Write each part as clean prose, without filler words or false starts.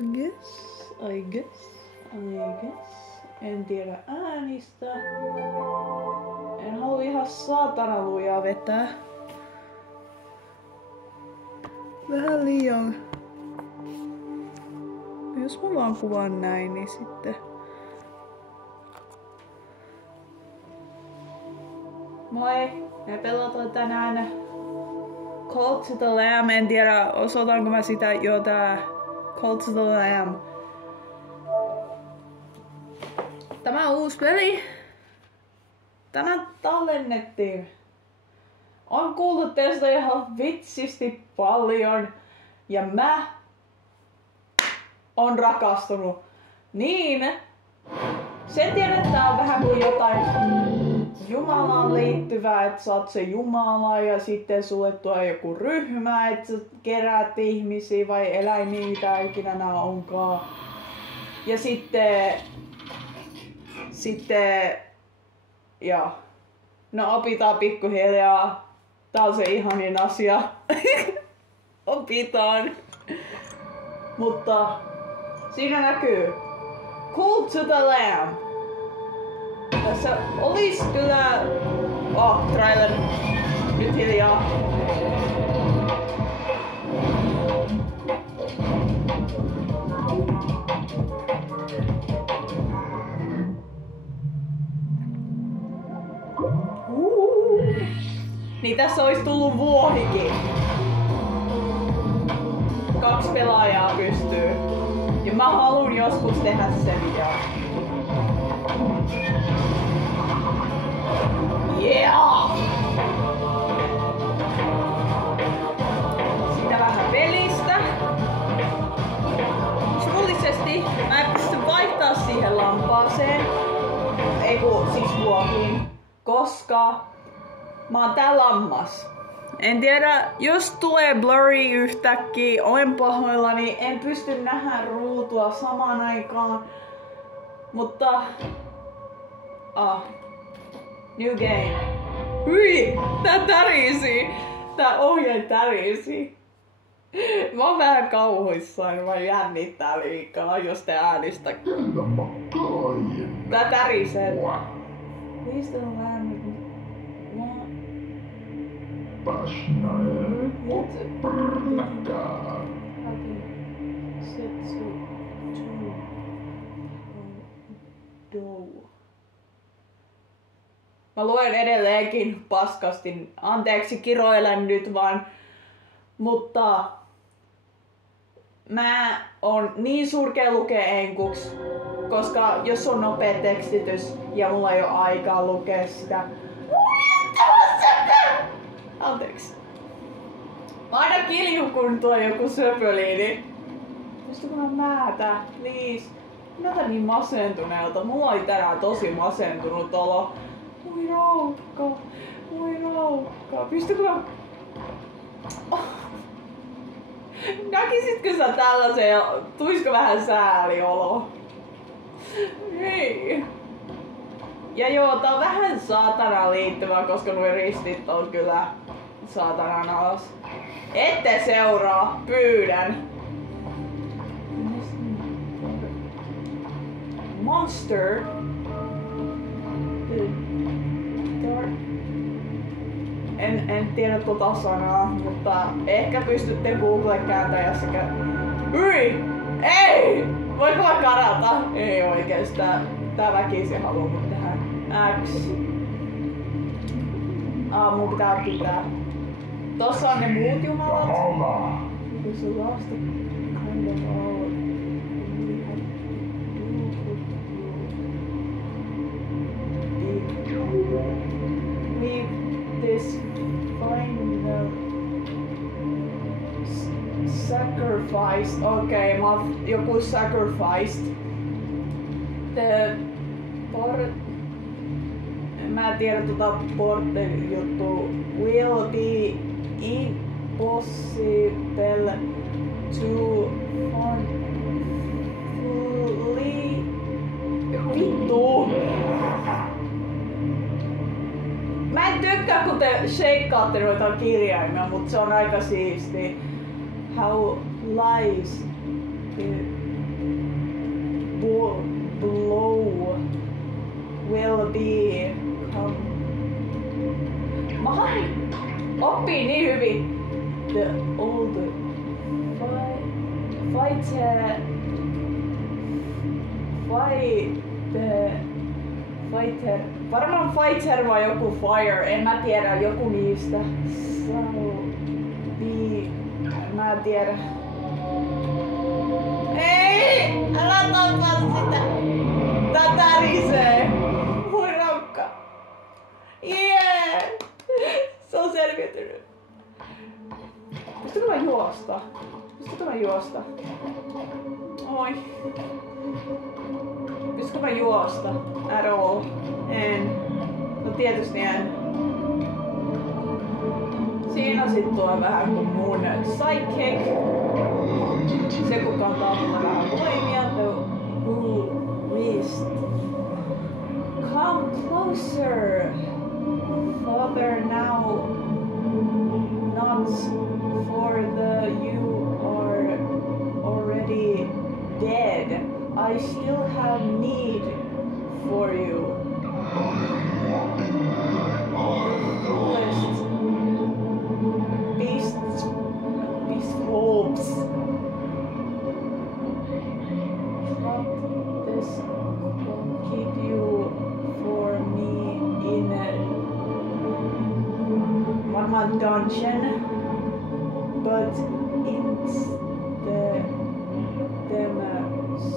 I guess. En tiedä äänistä. En halua ihan saatana lujaa vetää. Vähän liian. Jos mä vaan kuvaan näin, niin sitten. Moi! Me pelataan tänään Cult to the Lamb. En tiedä, osoitanko mä sitä jo tää Cult to the Lamb. Tämä on uusi peli. Tänään tallennettiin. On kuullut tästä ihan vitsisti paljon. Ja mä on rakastunut. Niin. Sen tiedän, että tää on vähän kuin jotain Jumalaan liittyvää, että sä oot se Jumala ja sitten sulle tuo joku ryhmä, että sä keräät ihmisiä vai eläimiä, mitä ikinä nää onkaan. Ja sitten ja no opitaan pikkuhiljaa. Tää on se ihanin asia. Opitaan. Mutta siinä näkyy Cult to the Lamb. Tässä olis kyllä trailer. Nyt hiljaa. Niin tässä olisi tullut vuohikin. 2 pelaajaa pystyy. Ja mä haluun joskus tehdä sen videon. Yeah! Sitä vähän pelistä. Suullisesti mä en pysty vaihtaa siihen lampaaseen. Ei kun siis vuohiin. Koska mä oon tää lammas. En tiedä, jos tulee blurry yhtäkkiä, olen pahoillani, en pysty nähdä ruutua samaan aikaan. Mutta new game. Hyi! Tää tärisi! Tää ohje tärisi. Mä oon vähän kauhuissaan, mä jännittää liikaa, jos te äänistä. Tää tärisee. Mistä on vähän Mä luen edelleenkin paskasti. Anteeksi, kiroilen nyt vaan. Mutta mä oon niin surkea lukea enkuks, koska jos on nopea tekstitys ja mulla ei oo aikaa lukea sitä. Anteeksi. Mä aina kilju, kun tuo joku söpöliini. Pystykö mä määtä? Please. Mä oon niin masentuneelta. Mulla oli tänään tosi masentunut olo. Voi raukka. Pystykö mä... Näkisitkö sä tällaisen ja tuisko vähän sääliolo? Hei. Ja joo, tää on vähän saatanaan liittyvä, koska nuo ristit on kyllä saatanan alas. Ette seuraa, pyydän. Monster. En tiedä tota sanaa, mutta ehkä pystytte Google-kääntäjässäkään. Hyi! Ei! Voinko mä karata? Ei oikeastaan. Tää väkisin halunnut tähän. X. Mun pitää pitää. Tossa on ne muut jumalat. Because the last kind of all we this final sacrifice. Okei, joku sacrificed. Mä en tiedä tota porttelin juttu. Will be impossible to fully... Vittu! Mä en tykkää kun te shakaatte noita kirjaimia, mut se on aika siisti. How lies blow will be Mä oppii niin hyvin the old fighter. Varmaan fighter vai joku fire, en mä tiedä, joku niistä. Mä en tiedä. Ei! Älä tapaa sitä! Tää tärisee! Voi raukka! Jee! Se on selviytynyt. Pystytkö mä juosta? Oi. Pystytkö mä juosta? At all? En. No tietysti en. Siinä sit tulee vähän kuin mun sidekick. Se kun kantaa mulle vähän voimia. Wrist. Come closer. Father now. Not for you are already dead. I still have need for you. Beast hopes. This will keep you for me in one dungeon, but it's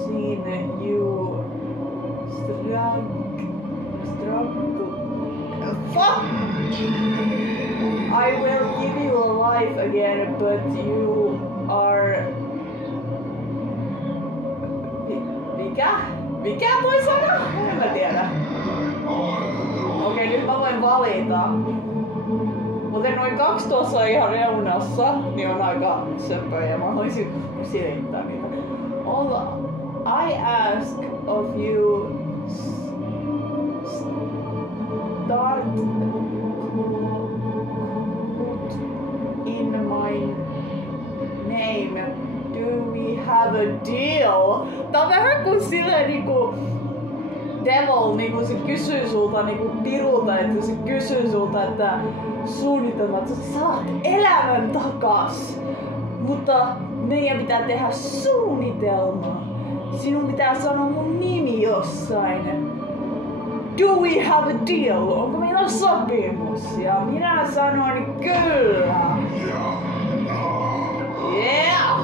seen you struggle. Fuck! I will give you a life again, but you are... Mikä toi sana? En mä tiedä. Okei, nyt mä voin valita. Mutta noin 2 tuossa ihan reunassa, niin on aika söpöjä. Mä haluaisin silittää niitä. All I ask of you start in my name. Do we have a deal? Tää on vähän kuin silleen niinku Devil niinku se kysyy sulta niinku pirulta, että se kysyy sulta, että suunnitelmat, että sä saat elämän takas. Mutta meidän pitää tehdä suunnitelma. Sinun pitää sanoa mun nimi jossain. Do we have a deal? Onko meillä sopimus? Ja minä sanoin kyllä. Yeah!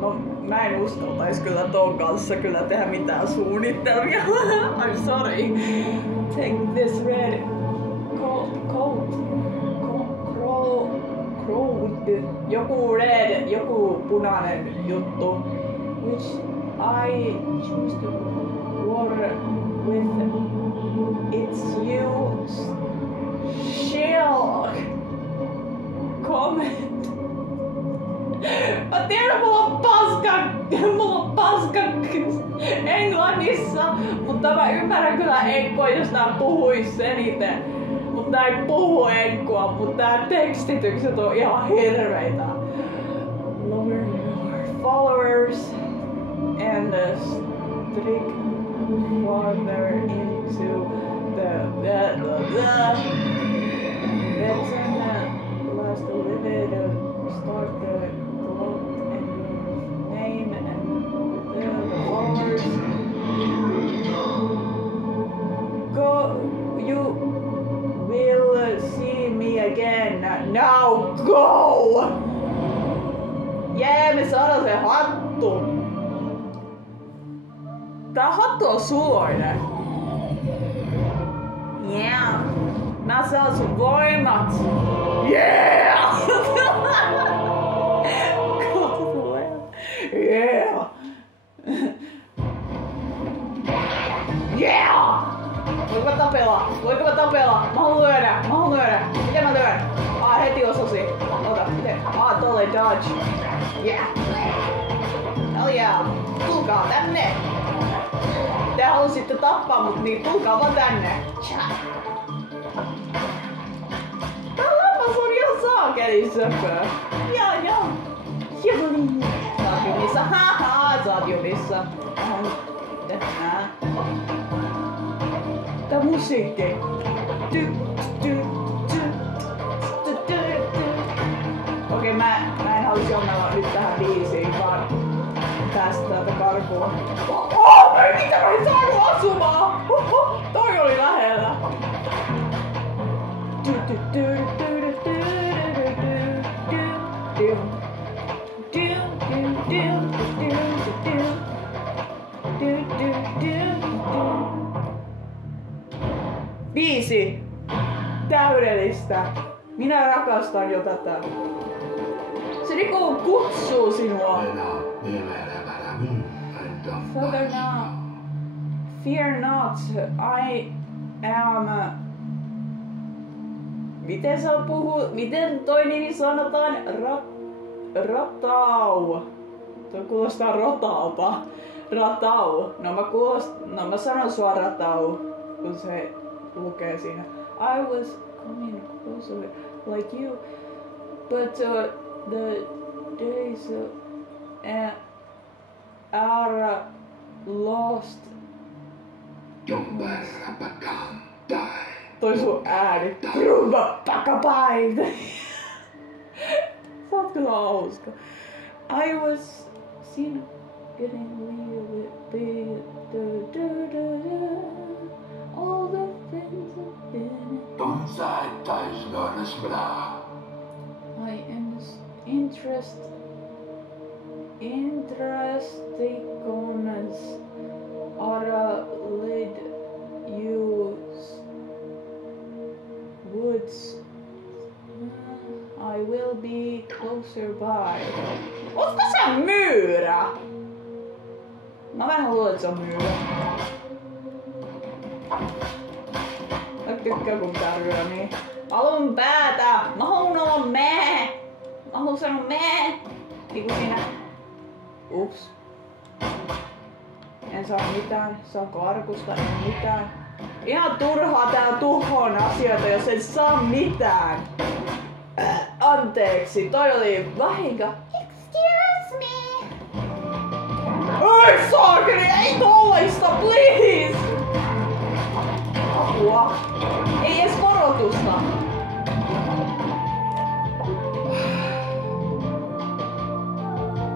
No, mä en uskaltais kyllä ton kanssa kyllä tehdä mitään suunnitelmia. I'm sorry. Take this red coat. Joku red, joku punainen juttu. Which I choose to wear with. It's you. Shell. Comment. Mä tiedän, mulla on paska englannissa, mutta mä ymmärrän kyllä enkkua, jos nää puhuis eniten. Mut nää ei puhu enkkua, mut nää tekstitykset on ihan hirveitä. Lower your followers and stick farther into the last livid start the clock and your name and the followers. Go, you will see me again. Now go! Jee, me saadaan se hattu. Tää hattu on suloinen. Yeah. Mä saan sun voimat. Yeah! Yeah! Yeah! Voinko mä tapella? Mä haluun lyödä. Miten mä lyön? Heti osasi. Ota, miten? Tolle dodge. Yeah! Hell yeah! Tulkaa tänne! Te halusitte tappaa mut, niin tulkaa vaan tänne. Tää lammas on ihan saakeli söpö. Joo. Tää on kyllä niissä. Haha, sä oot podiumissa. Tää musiikki. Okei, mä en halisi onnella nyt tähän biisiin, vaan päästä täältä karkuun. Mitä mä en saanut asumaan? Toi oli lähellä. Biisi. Täydellistä. Minä rakastan jo tätä. Se niinku kutsuu sinua. Fear not, I am... Miten sä puhut? Miten toi nimi sanotaan? Ratau. Tuo kuulostaa rotalta. Ratau. No mä sanon sua ratau, kun se lukee siinä. I was coming closer like you, but the days are lost. Toi sun ääni. Rumba pakapain. Sä oot kyllä hauska. I was seen getting real big. All the things I've been. I am interesting are led use woods. I will be closer by. Ootko sä myyrä? Mä vähän luulen, että se on myyrä. Mä tykkään kun tää ryömii. Mä haluun päätä! Mä haluun olla mää! Mä haluun sanoa mää! Niinku sinä. Ups. En saa mitään. Saanko arkusta? En mitään. Ihan turhaa täällä tuhoon asioita, jos en saa mitään. Anteeksi, toi oli vahinko. Excuse me. Ei saakeli, ei tollaista, please! Apua. Ei edes varoitusta.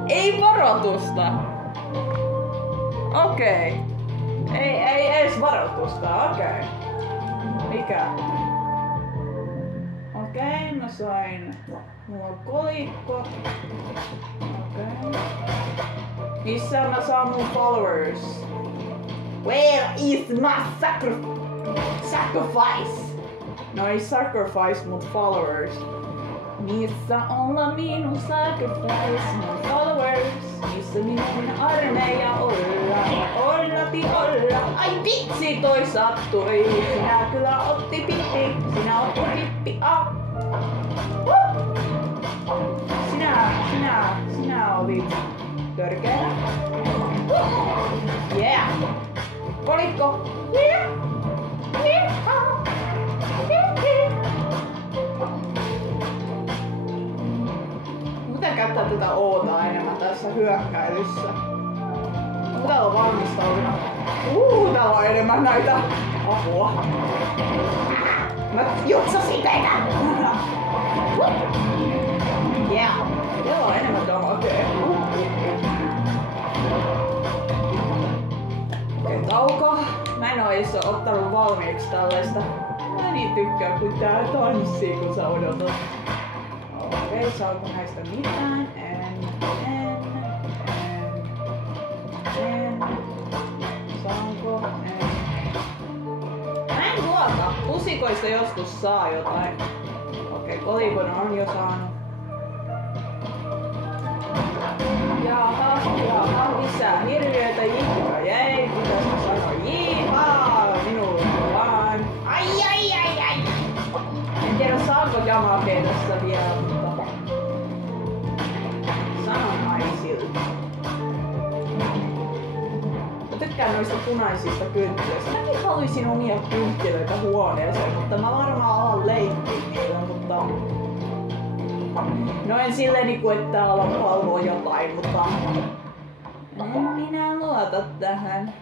Ei varoitusta. Okei. Ei edes varoitusta, okei. Mikä? Okei, mä sain. Mulla on kolikko. Okei. Missä mä saan mun followers? Where is my sacrifice? No ei sacrifice mut followers. Missä olla minun sacrifice, mun followers? Missä minun armeija olla? Ollati olla. Ai vitsi toi sattui. Sinä kyllä otti pippi. Sinä otti pippi. Sinä olit törkeä. Yeah. Kolikko. Yeah. Miten käyttää tätä oota enemmän tässä hyökkäilyssä? Onko täällä on valmistauduna? Täällä on enemmän näitä. Apua. Mä jutsasin teitä! Yeah. Täällä on enemmän damagea. Okei, tauko. Mä en oo edes ottanut valmiiksi tällaista. Mä niin tykkään kun tää tanssii kun sä odotat. Okei, saanko näistä mitään? En. Saanko? En. Mä en luota. Pusikoista joskus saa jotain. Okei, kolikon on jo saanut. Jaha, lisää hirviöitä, jihka, jäi, pitäisikö sanoa jihaa, minulla vaan. Ai. En tiedä saanko damakea tässä vielä, mutta sanon aina silti. Mä tykkään noista punaisista kynttilöistä. Mäkin haluaisin omia kynttilöitä huoneeseen, mutta mä varmaan alan leikkiä niillä, mutta... No en silleen niinku, että täällä palvoo jotain, mutta... En minä luota tähän.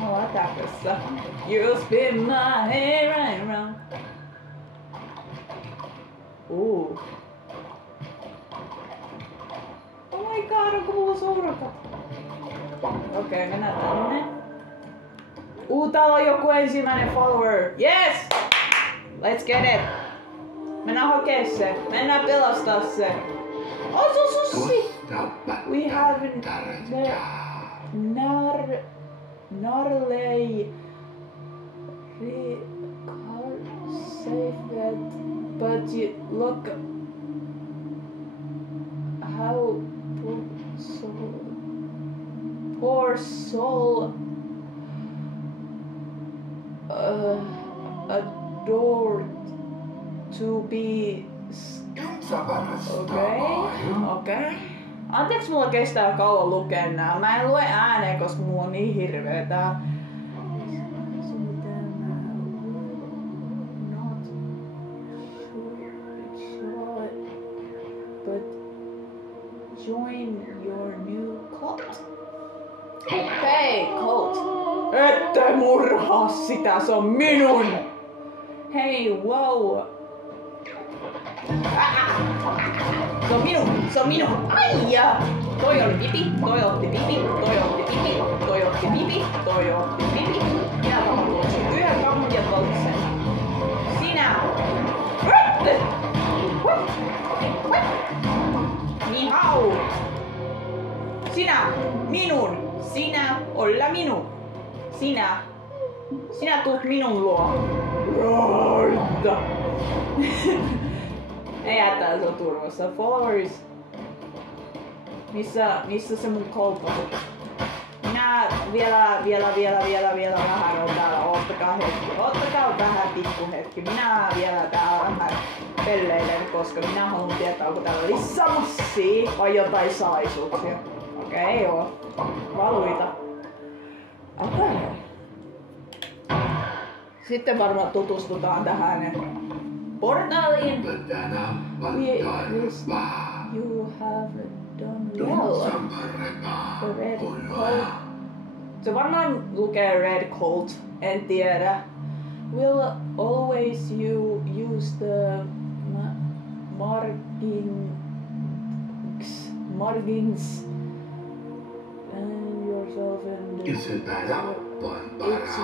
Mä oon ätäkössä. You spin my hair right round. Oh my god, onko mulla suurakat? Okei, mennään tänne. Täällä on joku ensimmäinen follower. Yes! Let's get it! Mennään hakee se. Mennään pelastaa se. Oh, se on sussi! We have Narley saved, but you look how poor soul adored to be. Okei. Anteeksi, mulla kestää kauan lukea nää. Mä en lue ääneen, koska mulla on niin hirveä tää. But join your new cult. Okei, cult. Ette murhaa sitä, se on minun! Hei, wow! Se on minun! Aija! Toi oli pipi, toi otti pipi, toi otti pipi, toi otti pipi, toi otti pipi. Minä tuoksin yhden kammun ja toisen. Sinä! Niin hau! Sinä! Minun! Sinä! Olla minun! Sinä tuut minun luo! Roita! Ei hätää, se on turvassa. Followers. Missä se mun cult on? Minä vielä vähän on täällä. Ottakaa vähän pikkuhetki. Minä vielä täällä vähän pelleilen, koska minä haluan tietää, onko täällä lissamassia vai jotain salaisuuksia. Okei, ei oo. Valuita. Okei. Sitten varmaan tutustutaan tähän portaaliin. You have done well. The red coat. Se varmaan lukee red coat, en tiedä. Will always you use the margins and yourself and it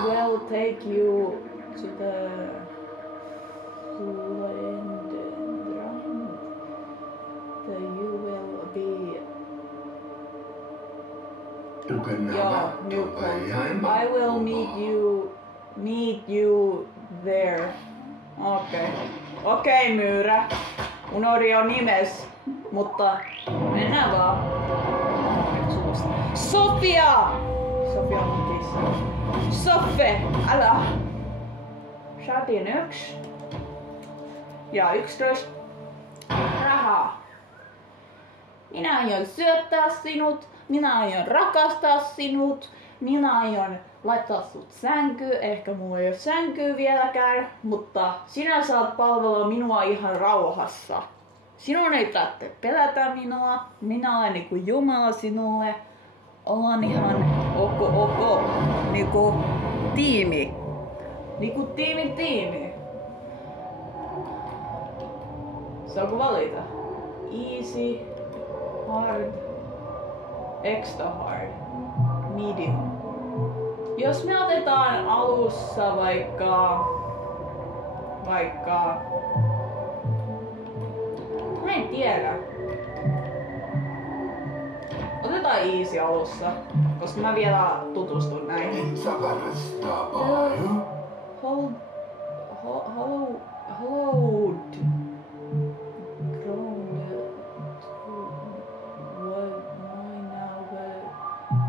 will take you to the end. You will be your new cult. I will meet you there. Okei, myyrä. Unohdin jo nimes, mutta mennään vaan. Sofia on kissa. Soffe, älä. Saatiin 1 ja 11 rahaa. Minä aion syöttää sinut, minä aion rakastaa sinut, minä aion laittaa sut sänkyyn. Ehkä mulla ei ole sänkyä vieläkään, mutta sinä saat palvella minua ihan rauhassa. Sinun ei tarvitse pelätä minua, minä olen niinku Jumala sinulle. Ollaan ihan ok, niinku tiimi. Niinku tiimi. Saanko valita? Easy, hard, extra hard, medium. Jos me otetaan alussa vaikka mä en tiedä. Otetaan easy alussa, koska mä vielä tutustun näihin. Hold.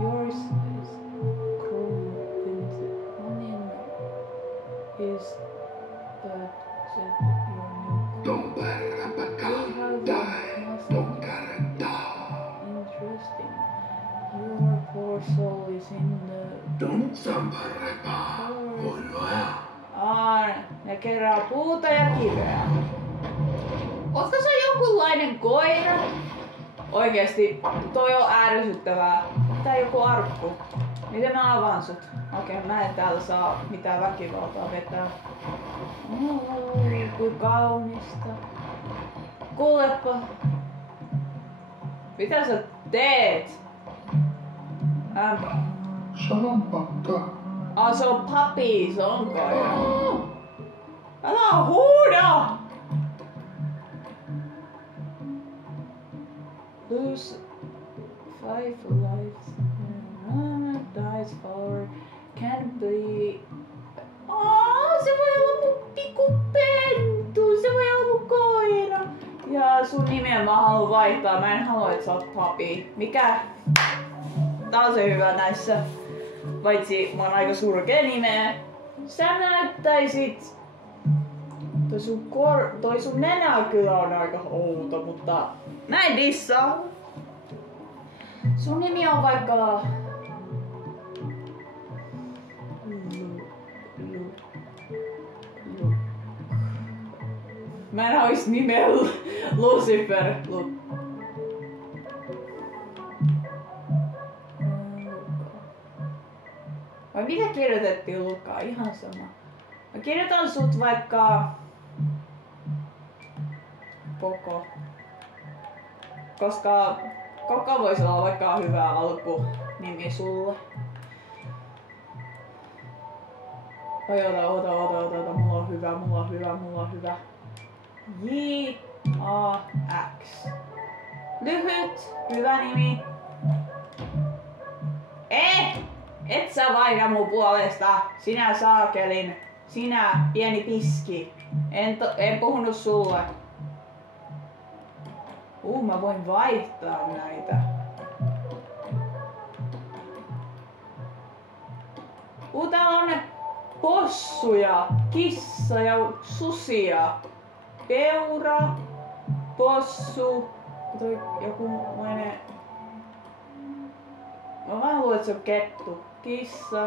Yours is is but your new interesting. Your poor soul is in the ne kerää puuta ja kiveä. Ootko sä jonkunlainen koira? Oikeesti, toi on ärsyttävää. Tää joku arkku. Miten mä avaan sut? Okei, mä en täällä saa mitään väkivaltaa vetää. Oi, kuin kaunista. Kuulepa. Mitä sä teet? Se on pakka. Se on papi, se on koira. Älä huuda! Lose 5 lives. Dies for. Can be. Se voi olla mun pikkupentu. Se voi olla mun koira. Ja sun nimeä mä haluan vaihtaa. Mä en halua, että sä oot papi. Mikä? Tää on se hyvä näissä. Paitsi mä oon aika surkea nimeä. Sä näyttäisit... Toi sun nenä kyllä on aika outo, mutta mä en dissaa. Sun nimi on vaikka... Mä en ois nimeä Lucifer. Vai mitä kirjoitettiin Luka? Ihan sama. Mä kirjoitan sut vaikka... Koko. Koska Koko voisi olla vaikka hyvä alkunimi sulle. Oi, ota. Mulla on hyvä. J-A-X. Lyhyt, hyvä nimi. Et sä vaihda mun puolesta. Sinä saakelin. Sinä pieni piski. En puhunut sulle. Mä voin vaihtaa näitä. Täällä on possuja, kissa ja susia. Peura, possu, jokumainen... Mä vaan luulen, että se on kettu. Kissa.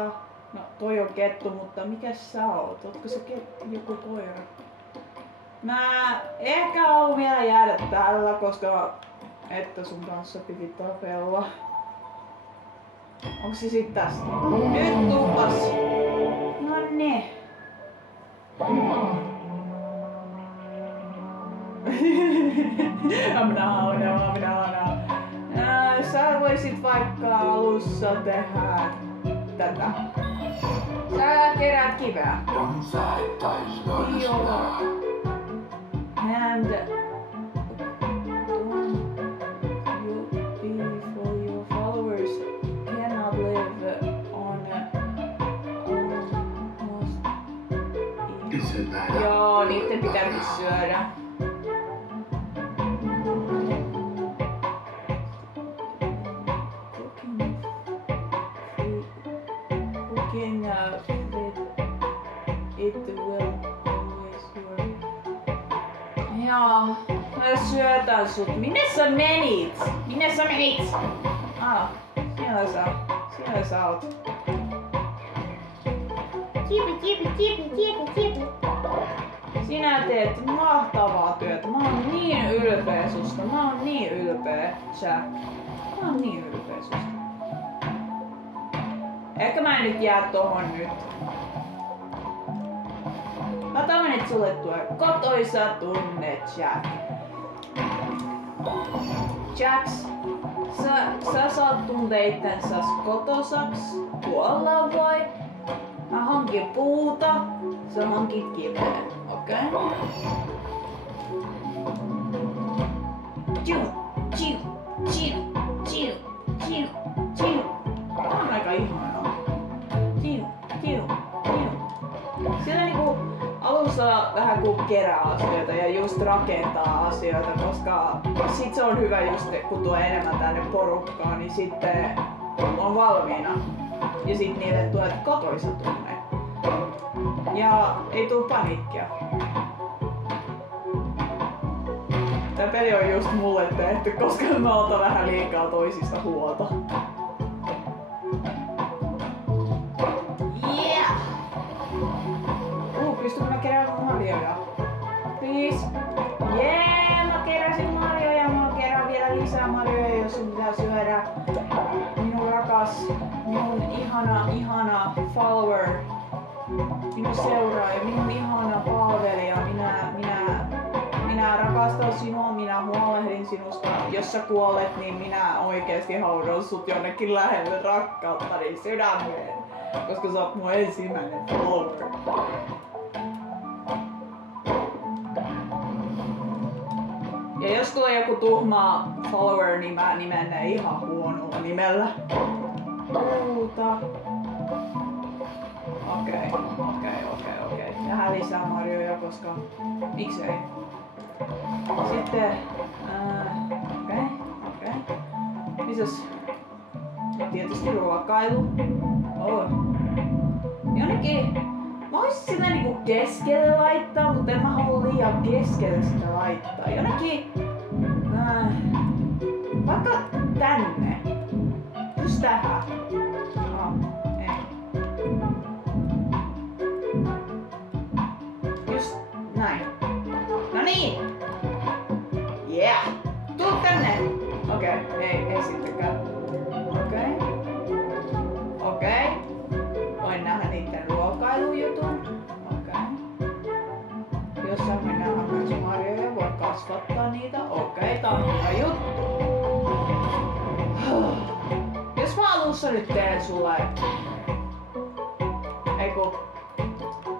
No toi on kettu, mutta mikä sä oot? Ootko se joku koira? Mä ehkä haluan vielä jäädä täällä, koska että sun kanssa piti tapella. Onko se sit tästä? Nyt tupas! No ne. Sä voisit vaikka alussa tehdä tätä. Sä keräät kiveä. Joo. And for your followers cannot live on Joo, niitten pitäisi syödä. Cooking it will always work. Joo, mä syötän sut. Minne sä menit? Siellä sä oot. Kiipi. Sinä teet mahtavaa työtä. Mä oon niin ylpeä susta. Jack. Mä oon niin ylpeä susta. Ehkä mä en nyt jää tohon nyt. Mä tämmönen sulle tuo kotoisa tunne, Jack. Jax, sä saat tuntea itsensä kotosaks tuolla vai? Mä hankin puuta, sä hankit kiveä, okei? Tää on aika ihanaa. Sillä niinku alussa vähän kun kerää asioita ja just rakentaa asioita, koska sit se on hyvä just kun tuo enemmän tänne porukkaa, niin sitten on valmiina. Ja sit niille tulee kotoisa tunne. Ja ei tuu paniikkia. Tää peli on just mulle tehty, koska mä otan vähän liikaa toisista huolta. Yeah! Pystynkö mä keräämään marjoja? Please? Mä keräsin marjoja, mä kerään vielä lisää marjoja tehdä syödä. Minun rakas, minun ihana follower. Minun seuraaja, minun ihana palvelija. Minä rakastan sinua, minä huolehdin sinusta. Jos sä kuolet, niin minä oikeesti haudan sut jonnekin lähelle rakkauttani sydämeen. Koska sä oot mun ensimmäinen follower. Ja jos tulee joku tuhma follower, niin mä nimen ne ihan huonolla nimellä. Okei. Tähän lisää marjoja, koska miksei. Sitten, okei. Mitäs? Tietysti ruokailu. Jonnekin, mä oisin sitä niinku keskelle laittaa, mutta en mä halua liian keskelle sitä laittaa. Jonnekin, vaikka tänne. Just tähän. Ei. Just näin. No niin. Yeah. Tuu tänne. Okei, ei sittenkään. Okei. Voin nähdä niitten ruokailujutun. Okei. Jos sä mennään hakemaan marjoja, voit kasvattaa niitä. Okei, tää on hyvä juttu. Jos mä alussa nyt teen sulle... Eiku...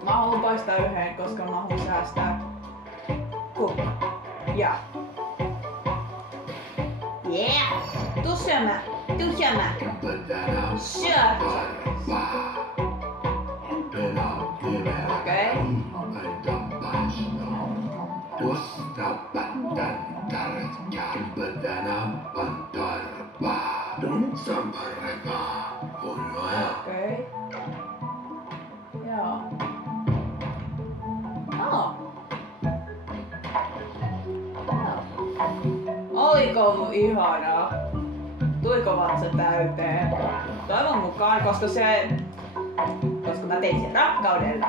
Mä haluan paistaa yhden, koska mä haluan säästää... Ja. Yeah! Tuu syömään! Syö! Okei. Okei. Joo. Oliko ihanaa? Tuliko vatsa täyteen? Toivon mukaan, koska mä tein sen rakkaudella.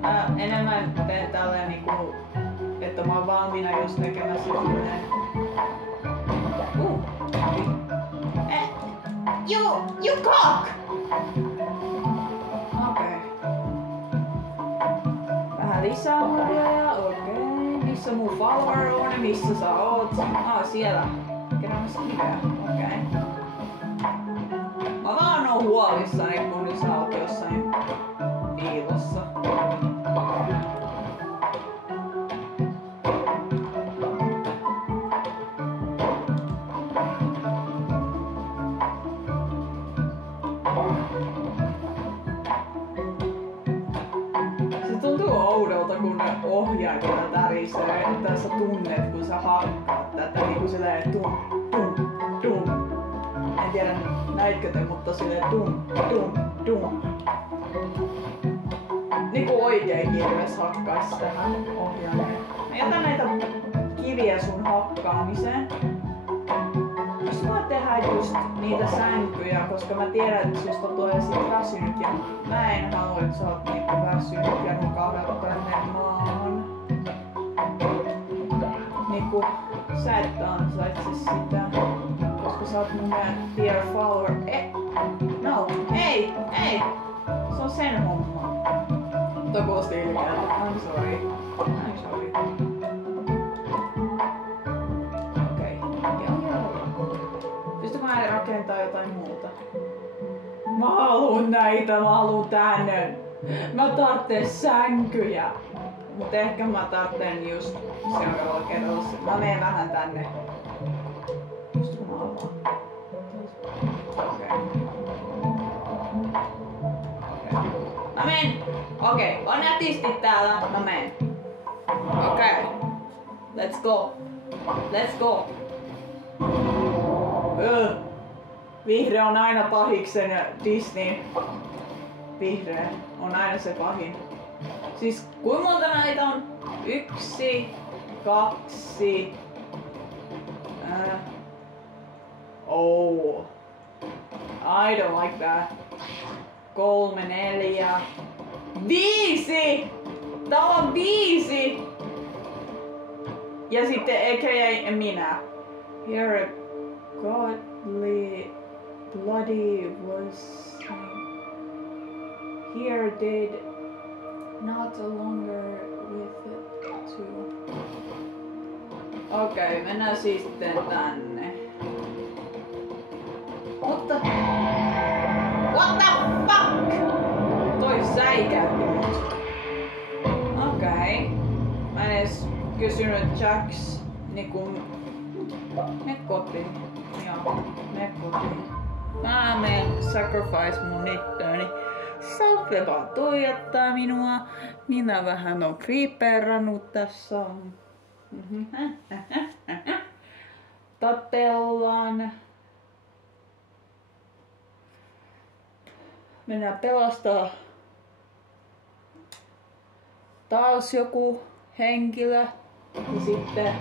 Mä enemmän teen tälleen niinku, että mä oon valmiina just tekemässä silleen. You cock! Okei. Vähän lisää marjoja, okei. Missä mun follower on? Missä sä oot? Siellä. Keräämässä kiveä, okei. Mä vaan oon huolissani, kun sä oot jossain piilossa. Ohjaimella tärisee, että sä tunnet, kun sä hakkaat tätä, niinku silleen tum. En tiedä näitkö te, mutta silleen tum. Niinku oikein kirves hakkais tähän ohjaimeen. Mä jätän näitä kiviä sun hakkaamiseen. Jos mä tehdään just niitä sänkyjä, koska mä tiedän, että susta tulee sit väsynyt ja mä en halua, että sä oot niinku väsynyt ja nukahdat tänne maahan. Niinku sä et ansaitse sitä, koska sä oot mun dear follower. No, ei! Se on sen homma. Toi kuulosti ilkeältä. I'm sorry. Mä rakentaa jotain muuta. Mä haluun näitä, mä haluun tänne. Mä tarvitsen sänkyjä. Mut ehkä mä tarvitsen just seuraavalla kerralla. Mä menen vähän tänne. Just kun mä avaan. Mä menen. Okei, on nätisti täällä. Mä menen. Okei. Let's go. Vihreä on aina pahiksen ja Disney. Vihreä on aina se pahin. Siis kuinka monta näitä on? 1, 2... Oh. I don't like that. 3, 4... 5! Täällä on 5! Ja sitten a.k.a. minä. Here a godly bloody was here did not longer with it too. Okei, mennään siis sitten tänne. Mutta... What the fuck? Toi säikäytynyt. Okei. Mä en edes kysynyt Jax niinku... Me kotiin. Joo, me kotiin. Mä menen sacrifice mun itteeni. Salve vaan tuijottaa minua. Minä vähän on creeperannut tässä. Tatellaan. Mennään pelastaa taas joku henkilö. Ja sitten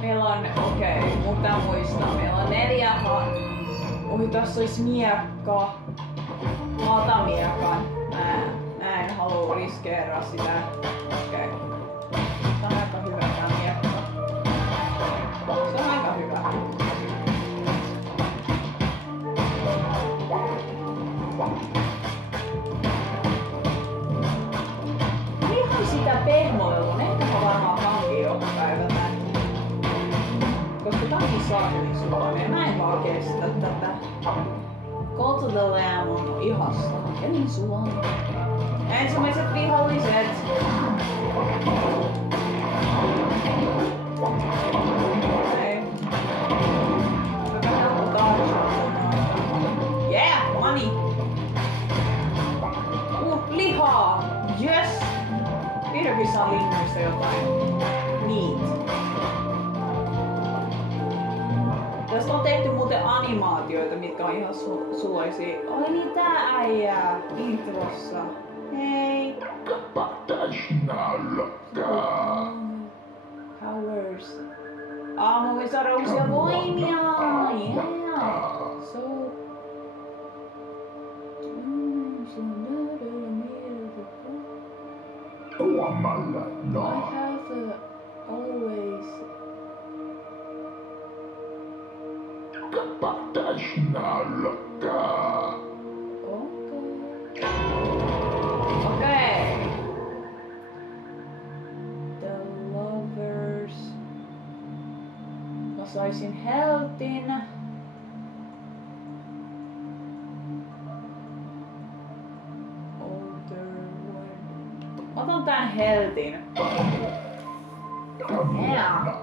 meillä on, mutta muistaa, meillä on 4 Oi, tässä olisi miekka. Mä otan miekan. Mä en halua riskeeraa sitä. Okei. Se on aika hyvä tää miekka. Se on aika hyvä. Ihan sitä pehmoilun. Ehkä mä varmaan hankin joku päivä tän. Koska tää on niin saakeli sulaneen. Mä en vaan kestä tätä. Go to the Lamb on ihasta. Ja niin sulaneen. Ensimmäiset viholliset. Okei. Aika helppo tarjota. Yeah, money! Lihaa! Yes! Vihdoinkin saa linnuista jotain. Neat. Tästä on tehty muuten animaatioita, mitkä on ihan sulaisia. Oi niin tää äijää introssa. Hei! Powers. Mä voin saada uusia voimia! Yeah! So... I have always... Okay. The lovers. Mä saisin healthin. Otan tän healthin. Yeah.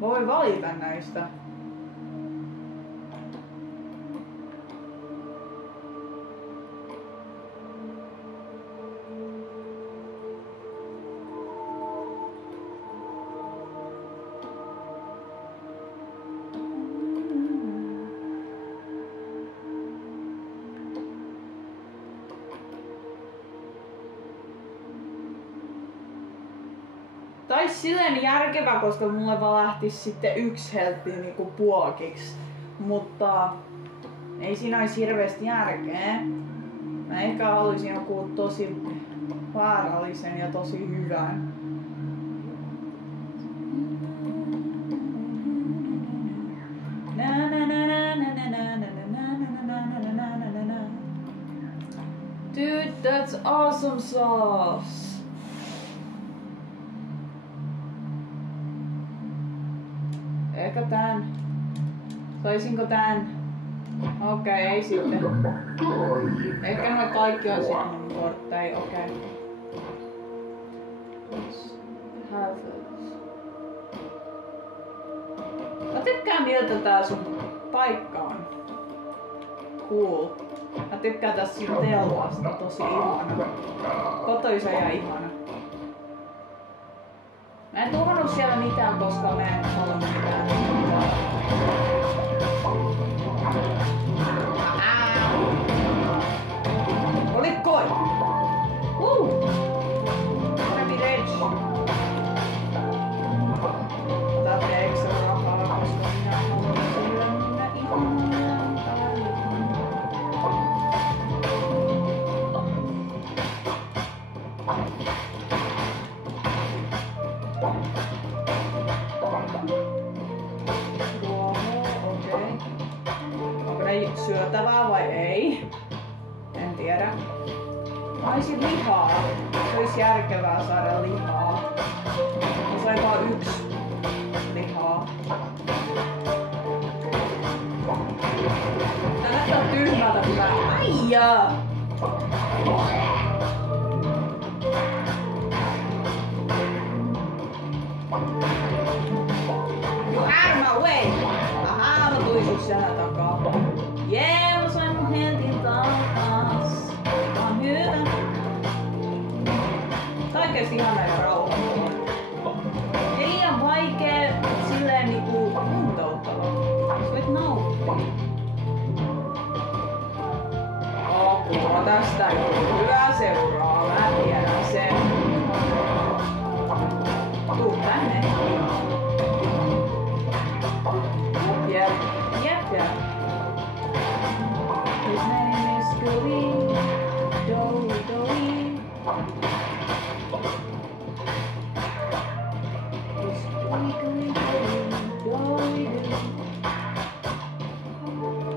Voi valita näistä. Tai silleen järkevä, koska mulle vaan lähtisi sitten 1 heltti niinku puoliksi. Mutta ei siinä olisi hirveästi järkeä. Mä ehkä haluaisin joku tosi vaarallisen ja tosi hyvän. Dude, that's awesome sauce. Ehkä tän. Saisinko tän? Okei, ei sitten. Ehkä noi kaikki on sitten mun kortteja, okei. Mä tykkään miltä tää sun paikka on. Cool. Mä tykkään tästä sun telvasta, tosi ihana. Kotoisa ja ihana. Mä en tuhannut siellä mitään, koska mä en halua mitään. Olikkoi! Parempi edge. Otatte ekstra rahaa, koska minä haluan syödä ihan syötävää vai ei? En tiedä. Aisin lihaa. Se olisi järkevää saada lihaa. Mä sain vaan 1 lihaa. Tää näyttää tyhmältä kun mä... Aijaa! You out of my way! Ahaa, mä tulin sun selän takaa. Jee, mä sain mun hentin takas. Tää on hyvä. Tää on oikeesti ihana ja rauhoittava. Ei liian vaikee, silleen niinku kuntouttava. Sä voit nauttia. Apua, tästä ei ole hyvä seuraa. Mä tiedän sen. Tuu tänne. Jep. His name is Dory, Dory, Dory.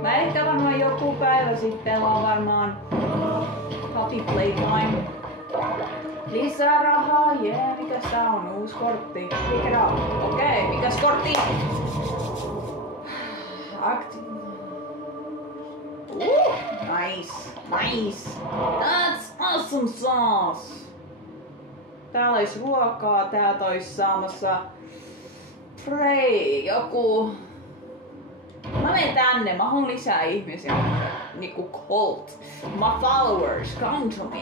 Mä ehkä varmaan joku päivä sitten pelaan varmaan Happy Playtime. Lisää rahaa, jee, mikäs tää on? Uusi kortti. Mikä on? Okei, mikäs kortti? Nice, nice. That's awesome sauce. Täällä olisi ruokaa, täältä olisi saamassa Prey, joku... Mä menen tänne, mä haluan lisää ihmisiä. Niinku cult. My followers, come to me.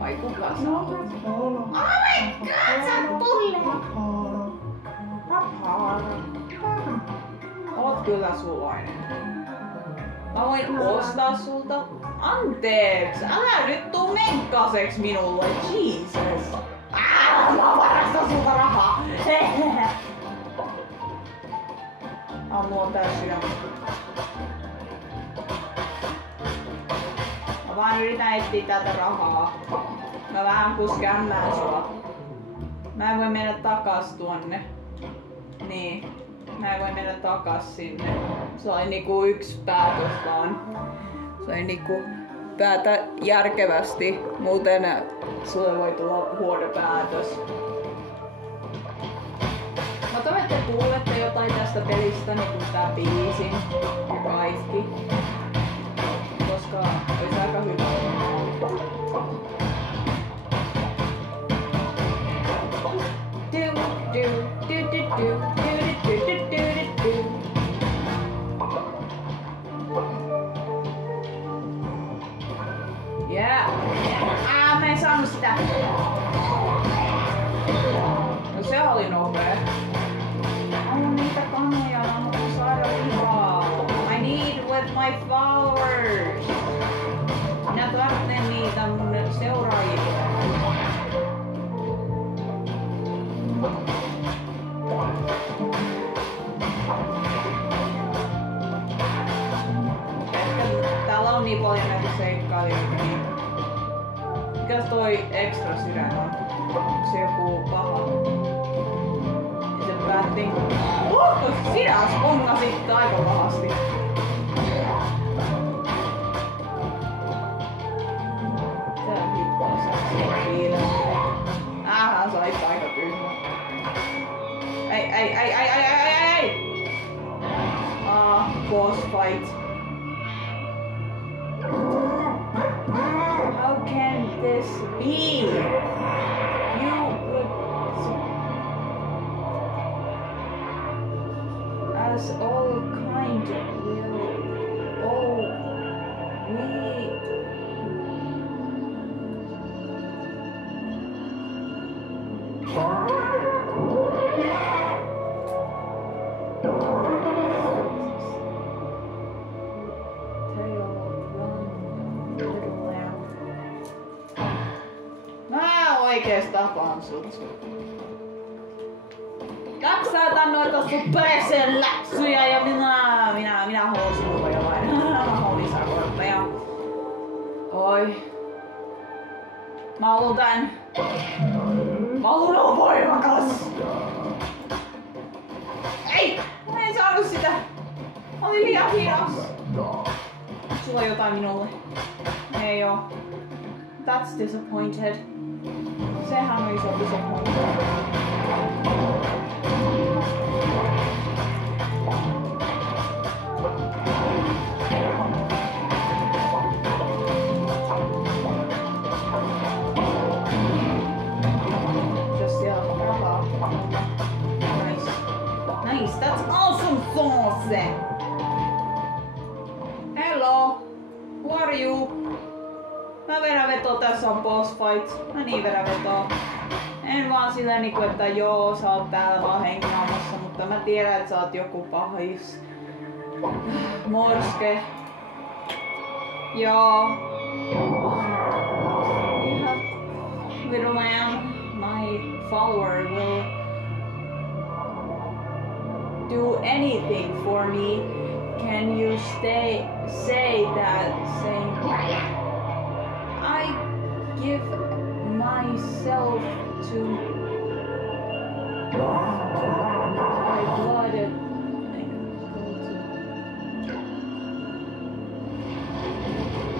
Vai kuka sä oot? Oh my god, sä tulee! Oot kyllä sulainen. Mä voin ostaa sulta. Anteeksi, älä nyt tuu menkkaseks minulle, Jesus. Mä varastan sulta rahaa. Mulla on tää sydämä. Mä vaan yritän etsiä täältä rahaa. Mä vähän kun skämmään sua. Mä en voi mennä takas tuonne. Niin. Mä en voi mennä takas sinne. Se oli niinku 1 päätös vaan. Se oli niinku päätä järkevästi. Muuten sulle voi tulla huono päätös. Mä toivon, että kuulette jotain tästä pelistä, niin kuin tää biisin ja kaikki. Koska olisi aika hyvä. Yeah. Mä en saanut sitä. No se oli nopea. On niitä kanoja, mä haluan saada lihaa. I need with my followers. Minä tarvitsen niitä mun seuraajille. Ehkä täällä on niin paljon näitä seikkailijoita. Mikäs toi extra sydän on? Onko se joku paha? Is it bad thing? Sinä spongasit aika pahasti. Tää hippaa saa piilä. Hän sai aika tyhmä. Ei! Boss fight. How can this be? You would... As all kind will... Oh... We... Tail run. leikeis tapaan sut. Jaksaatan noita sun persen läksyjä ja minä haluan sinua jollain. Mä haluan lisää kortteja. Oi. Mä haluan tän. Mä haluan olla voimakas. Ei! Mä en saanut sitä. Mä olin liian hidas. Sulla on jotain minulle. Ei oo. That's disappointed. Sehän on iso disappointed. Just siellä rahaa. Nice. Nice, that's awesome sauce! Hello! Who are you? Mä vedän vetoa, tässä on boss fight. Mä niin vedän vetoa. En vaan silleen niinku, että joo, sä oot täällä vaan hengaamassa, mutta mä tiedän, että sä oot joku pahis. Morske. Joo. Little lamb, my follower will do anything for me. Can you say that same? I give myself to my blood and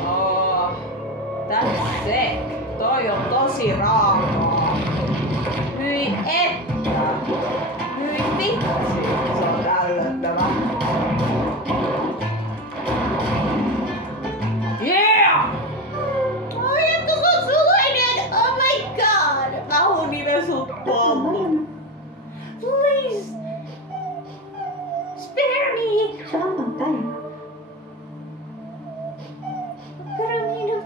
oh, that's sick. Toi on tosi raakaa. Hyi että. Hyi vitsi. Se on ällöttävä. Yeah! Oi, että se on sulainen! Oh my god! Mä haluun nimen sut Pommo. Please! Spare me! Selamat päivää. Karamino,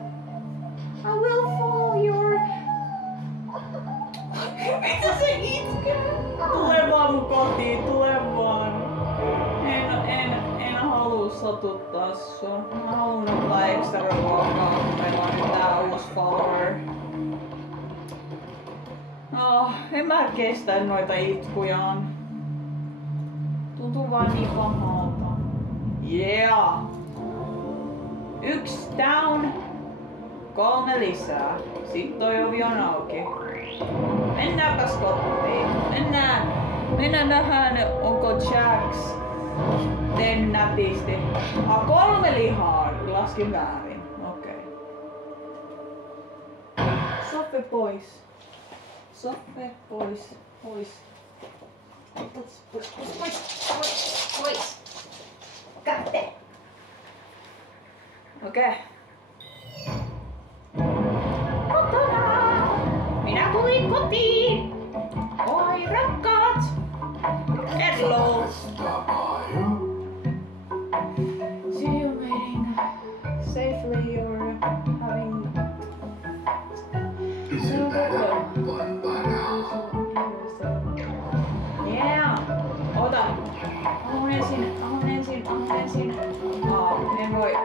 I will follow your... Mitä se itkee? Tule vaan mun kotiin, tule vaan. En halua satuttaa sua. Mä haluun ottaa ekstra ruokaa, kun meillä on nyt tää uusi follower. Oh, en mä kestä noita itkujaan. Tuntuu vaan niin pahalta. Yeah! 1 down, 3 lisää. Sitten toi ovi on auki. Mennäänpäs kotiin. Mennään nähdään, onko Jax tehnyt nätisti. 3 lihaa. Laskin väärin. Okei. Soffe pois. Soffe pois. Pois. Pois. Kätte. Okei. Kotona! Minä tulin kotiin! Oi rakkaat! Hello! See you mating safely or having... Yeah! Ota! Ahon ensin!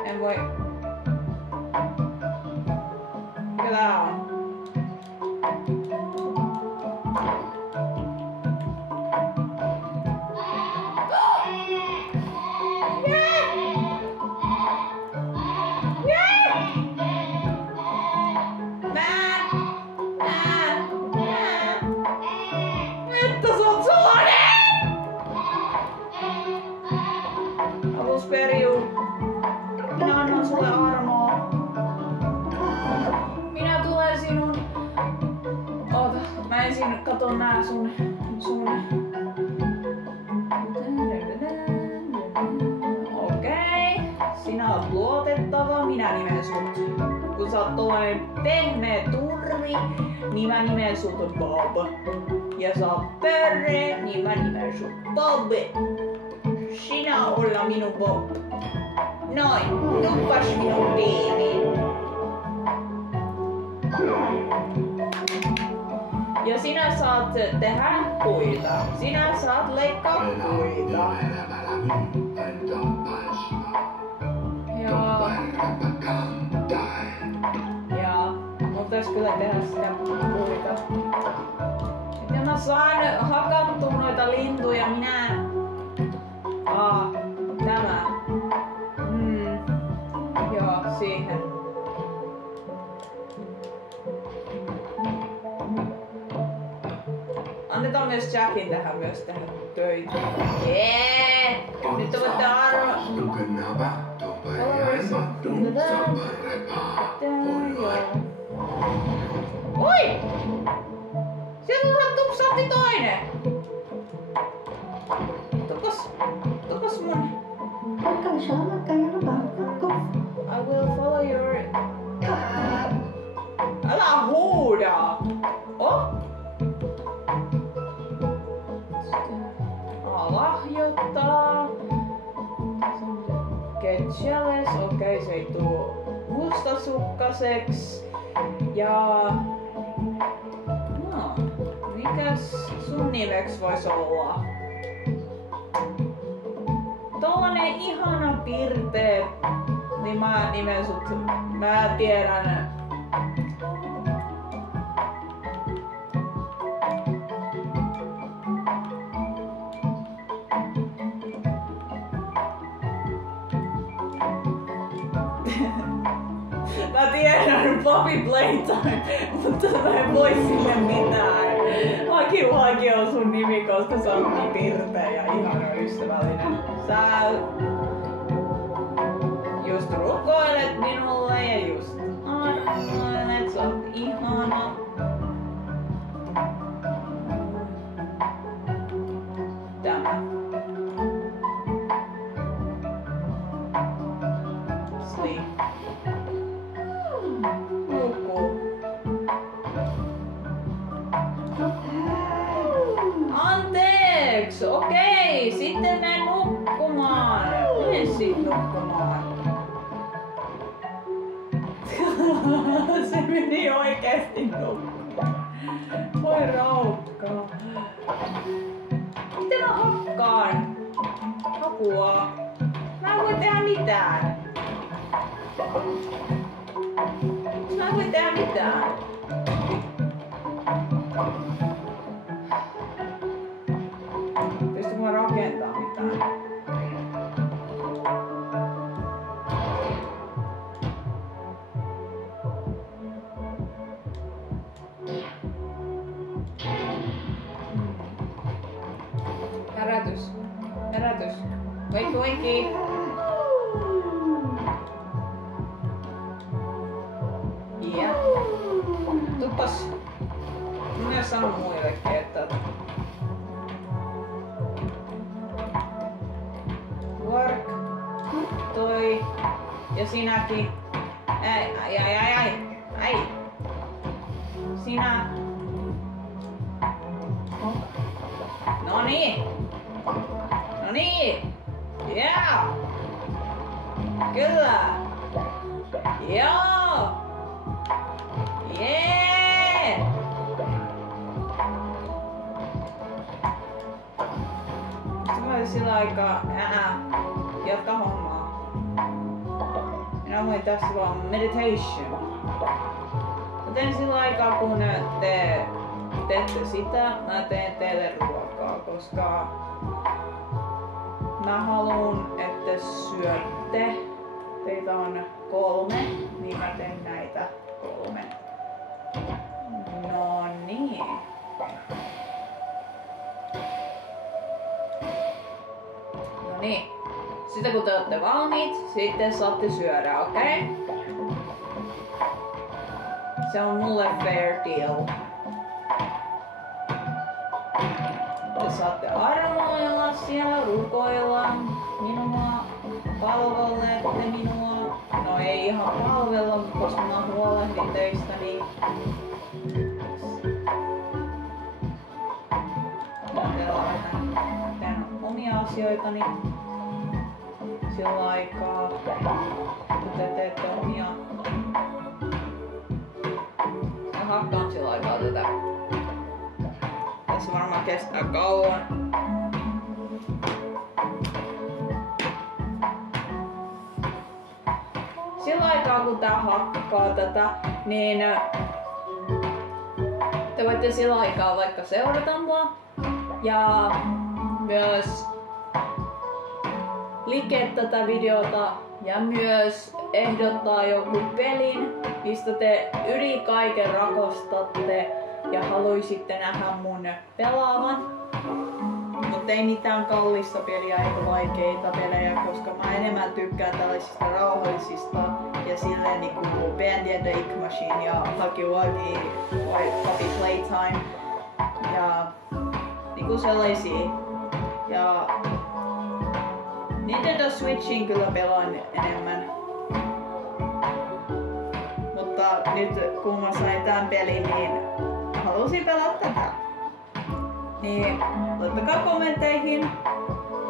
En voi. Mikä tää on? Että sä oot sulainen! I will spare you. Minä annan sulle armoa. Minä tulen sinun... Oota, mä ensin katon nää sun... Okei. Sinä oot luotettava, minä nimen sut. Kun sä oot tollanen pehmeä turri, niin mä nimen sut Bob. Ja sä oot pörre, niin mä nimen sut Bob. Sinä olla minun Bob. Noin, nuppas minun tiimiin. Ja sinä saat tehdä puita. Sinä saat leikkaa puita. Ja pitäis kyllä tehdä sitä puita. Miten mä saan hakattua noita lintuja? Minä... Tämä. Joo, siihen. Annetaan myös Jackin tähän myös tehdä töitä. Jee! Nyt voitte arvoa. Oi! Sieltä tupsahti toinen! Tukas mun... I will follow your... Älä huuda! Oh! Lahjoittaa. Get jealous. Okei, se ei tuu mustasukkaseks. Ja... No, mikäs sun nimeks vois olla? Tollanen ihana pirteet. Niin mä nimen sut. Mä tiedän. Mä tiedän Puppy Playtime, mutta mä en voi sille mitään. Haki on sun nimi, koska sä oot niin pirteä ja ihana ystävällinen. Sä just rukoilet minulle ja just arvoilet, sä oot ihana. Tämä. Sleep. Anteeksi, okei, sitten menen nukkumaan. Mene sit nukkumaan. Se meni oikeesti nukkumaan. Voi raukkaa. Miten mä hakkaan? Apua. Mä en voi tehdä mitään. Mä en voi tehdä mitään. Pystytkö mä rakentaa mitään? Herätys. Herätys. Oiki oiki. Ja. Tuppas. Minä sanon muillekin, että work, toi ja sinäkin. Ai. Sinä. Noniin. Yeah. Kyllä. Joo. Yeah. Sitten mä olin sillä aikaa, jatka hommaa. Minä voin tässä vaan meditation. Mä teen sillä aikaa, kun te teette sitä, mä teen teille ruokaa, koska mä haluun, että syötte. Teitä on 3, niin mä teen näitä 3. No niin. No niin. Sitten kun te olette valmiit, sitten saatte syödä, okei? Se on mulle fair deal. Te saatte armoilla siellä, rukoilla minua, palvelette minua. No ei ihan palvella, koska mä huolehdin teistä, niin teen omia asioitani sillä aikaa, kun te teette omia. Mä hakkaan sillä aikaa tätä. Tässä varmaan kestää kauan. Sillä aikaa kun tää hakkaa tätä, niin Te voitte sillä aikaa vaikka seurata mua ja myös likea tätä videota ja myös ehdottaa joku pelin, mistä te yli kaiken rakastatte ja haluaisitte nähdä mun pelaavan. Mutta ei mitään kallista peliä eikä vaikeita pelejä, koska mä enemmän tykkään tällaisista rauhallisista ja silleen niinku Bandy and the Ink Machine ja Huggy Wuggy vai Puppy Playtime ja niinku sellaisia. Ja Nintendo Switchin kyllä pelaan enemmän. Mutta nyt kun mä sain tän pelin, niin halusin pelata tätä. Niin laittakaa kommentteihin,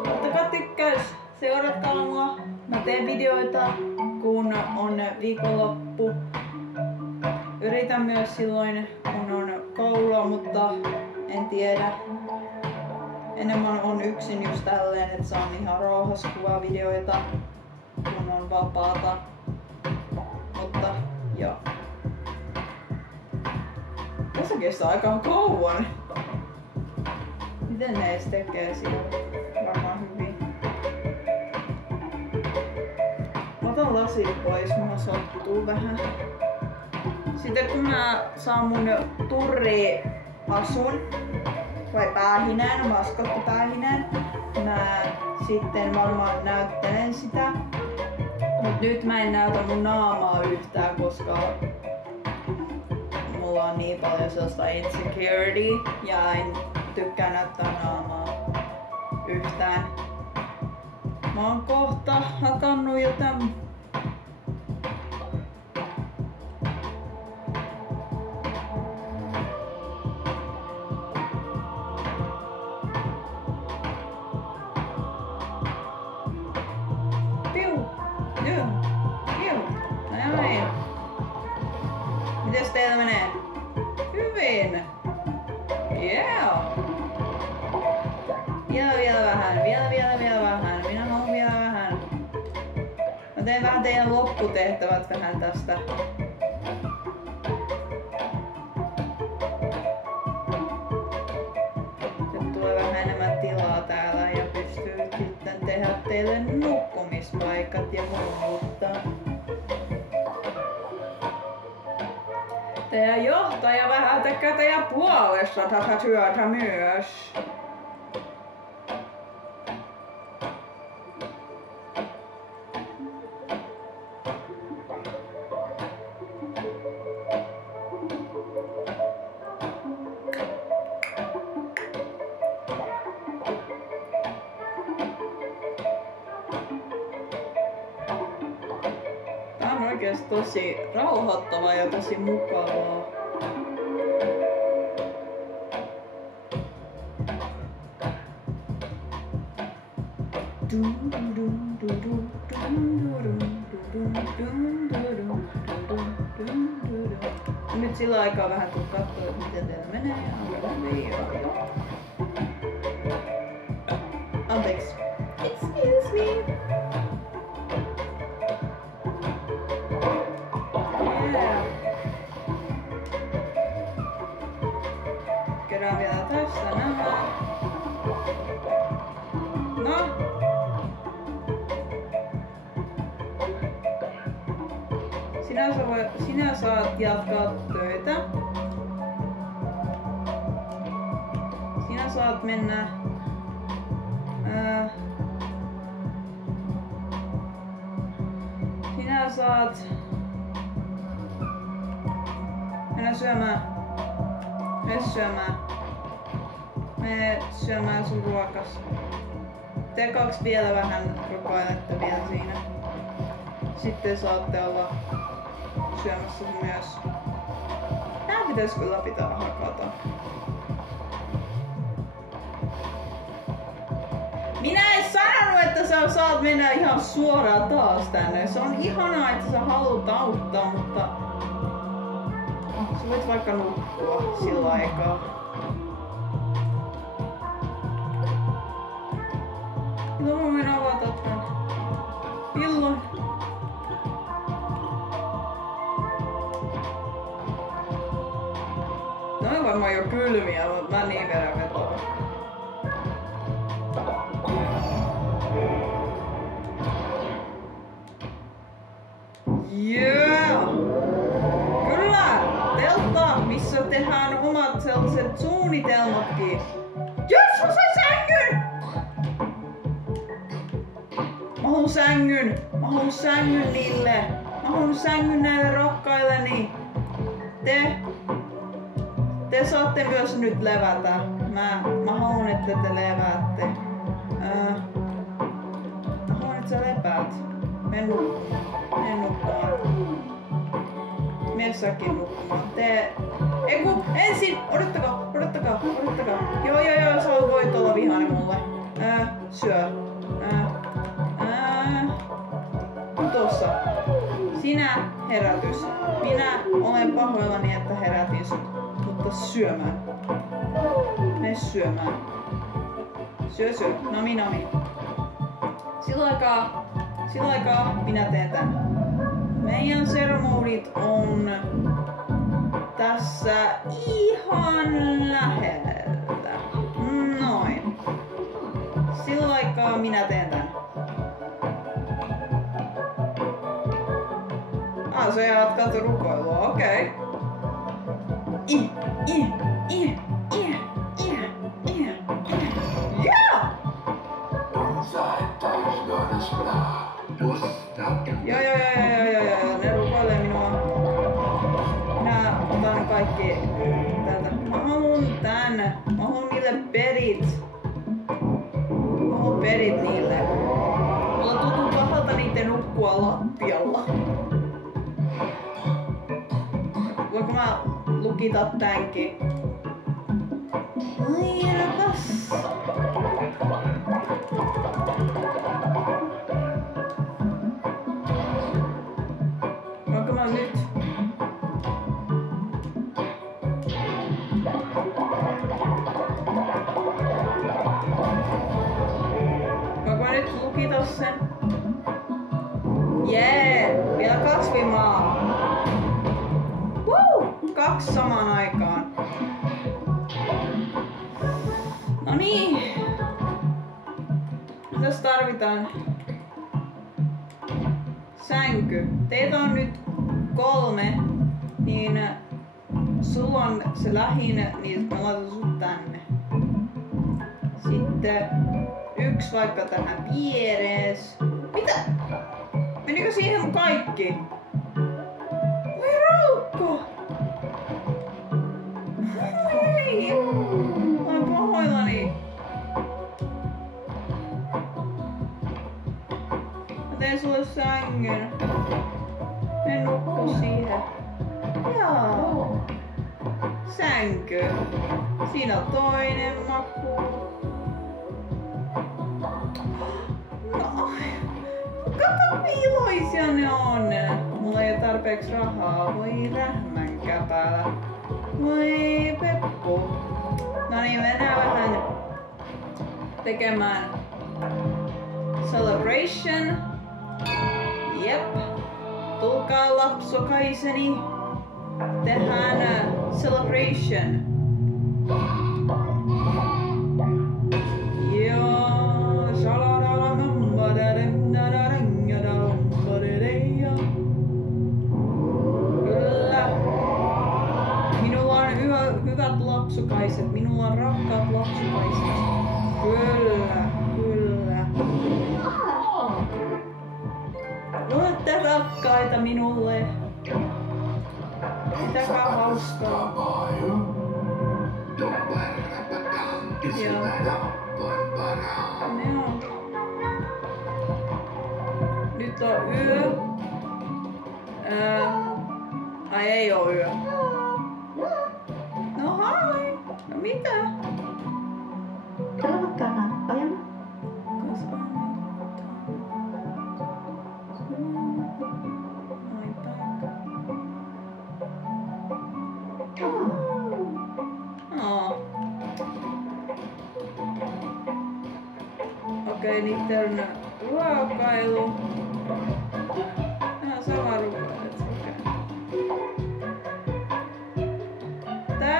laittakaa tykkäys, seuratkaa mua. Mä teen videoita kun on viikonloppu. Yritän myös silloin kun on koulua, mutta en tiedä. Enemmän on yksin just tälleen, että saan ihan rauhassa kuvaa videoita kun on vapaata. Mutta joo. Tässä kestää aika kauan. Miten ne edes tekee siellä? Varmaan hyvin. Mä otan lasit pois, mulla sattuu vähän. Sitten kun mä saan mun turriasun, vai päähineen, maskottipäähineen, mä sitten varmaan näyttelen sitä. Mut nyt mä en näytä mun naamaa yhtään, koska mulla on niin paljon sellaista insecurity ja en tykkää näyttää naamaa yhtään. Mä oon kohta hakannut jotain. Näin. Mites teillä menee? Hyvin! Yeah! Vielä vähän. Minä haluan vielä vähän. Mä teen vähän teidän lopputehtävät vähän tästä. Nyt tulee vähän enemmän tilaa täällä ja pystyy sitten tehdä teille nukkumispaikat ja muuta. Teidän johtaja vähän tekee teidän puolesta tätä työtä myös. Tää on oikeesti tosi rauhoittavaa ja tosi mukavaa. Nyt sillä aikaa vähän kun katsoo, miten teillä menee. Anteeksi. Excuse me. Yeah. Kerään vielä tässä nämä. No. Sinä saat jatkaa töitä. Sinä saat mennä sinä saat mennä syömään. Mene syömään sun ruokas. Te kaksi vielä vähän rukoilette vielä siinä. Sitten saatte olla syömässä myös. Tää pitäis kyllä pitää hakata. Minä en sanonut, että sä saat mennä ihan suoraan taas tänne. Se on ihanaa, että sä haluat auttaa, mutta sä voit vaikka nukkua sillä aikaa. Milloin mä voin avata tän? Milloin? Noin varmaan kylmiä, mutta mä niin verran vetoan. Yeah! Kyllä! Teltta, missä tehdään omat sellaiset suunnitelmatkin. Jes, mä sain sängyn! Mä haluun sängyn niille. Mä haluun sängyn näille rakkailleni. Te saatte myös nyt levätä. Mä haluun, että te leväätte. Mä haluun, että sä lepäät. Mene nukkumaan. Mene säkin nukkumaan. Eiku, ensin! Odottakaa. Joo, sä voit olla vihainen mulle. Syö. Tossa. Sinä herätys. Minä olen pahoillani, että herätin sut. Mutta syömään. Mene syömään. Syö. Nami. Sillä aikaa minä teen tän. Meidän sermodit on tässä ihan lähellä. Noin. Sillä aikaa minä teen tän. Sä jatkat rukoilua, okei. Joo, ne rukoilee minua. Minä otan kaikki täältä. Mä haluun tän. Mä haluun niille perit. Mä haluun perit niille. Mulla tuntuu pahalta niitten nukkua lattialla. Voinko mä lukita tämänkin? Ai rakas. Voinko mä nyt? Voinko mä nyt lukita sen? Jee! Vielä 2 vimaa! 2 samaan aikaan. No niin. Tässä tarvitaan sänky. Teitä on nyt 3, niin sulla on se lähin, niin mä laitan sut tänne. Sitten 1 vaikka tähän vierees. Mitä? Menikö siihen kaikki? Voi raukko! Hei! Olen pahoillani. Mä teen sulle sängyn. Mene nukkuu siihen. Joo. Sänky. Siinä on toinen maku. No. Kato iloisia ne on. Mulla ei oo tarpeeksi rahaa. Voi rähmän käpälä. Voi Peppu. No niin, mennään vähän tekemään celebration. Jep. Tulkaa lapsokaiseni. Tehdään celebration. Joo. Kyllä. Minulla on hyvät lapsukaiset. Minulla on rakkaat lapsukaiset. Kyllä. Olette rakkaita minulle. Pitäkää hauskaa. Joo. Nyt on yö. Ai ei oo yö. No hai. No mitä? Tervetuloa ajan. Okei, niitten ruokailu. Ihan sama ruokailu.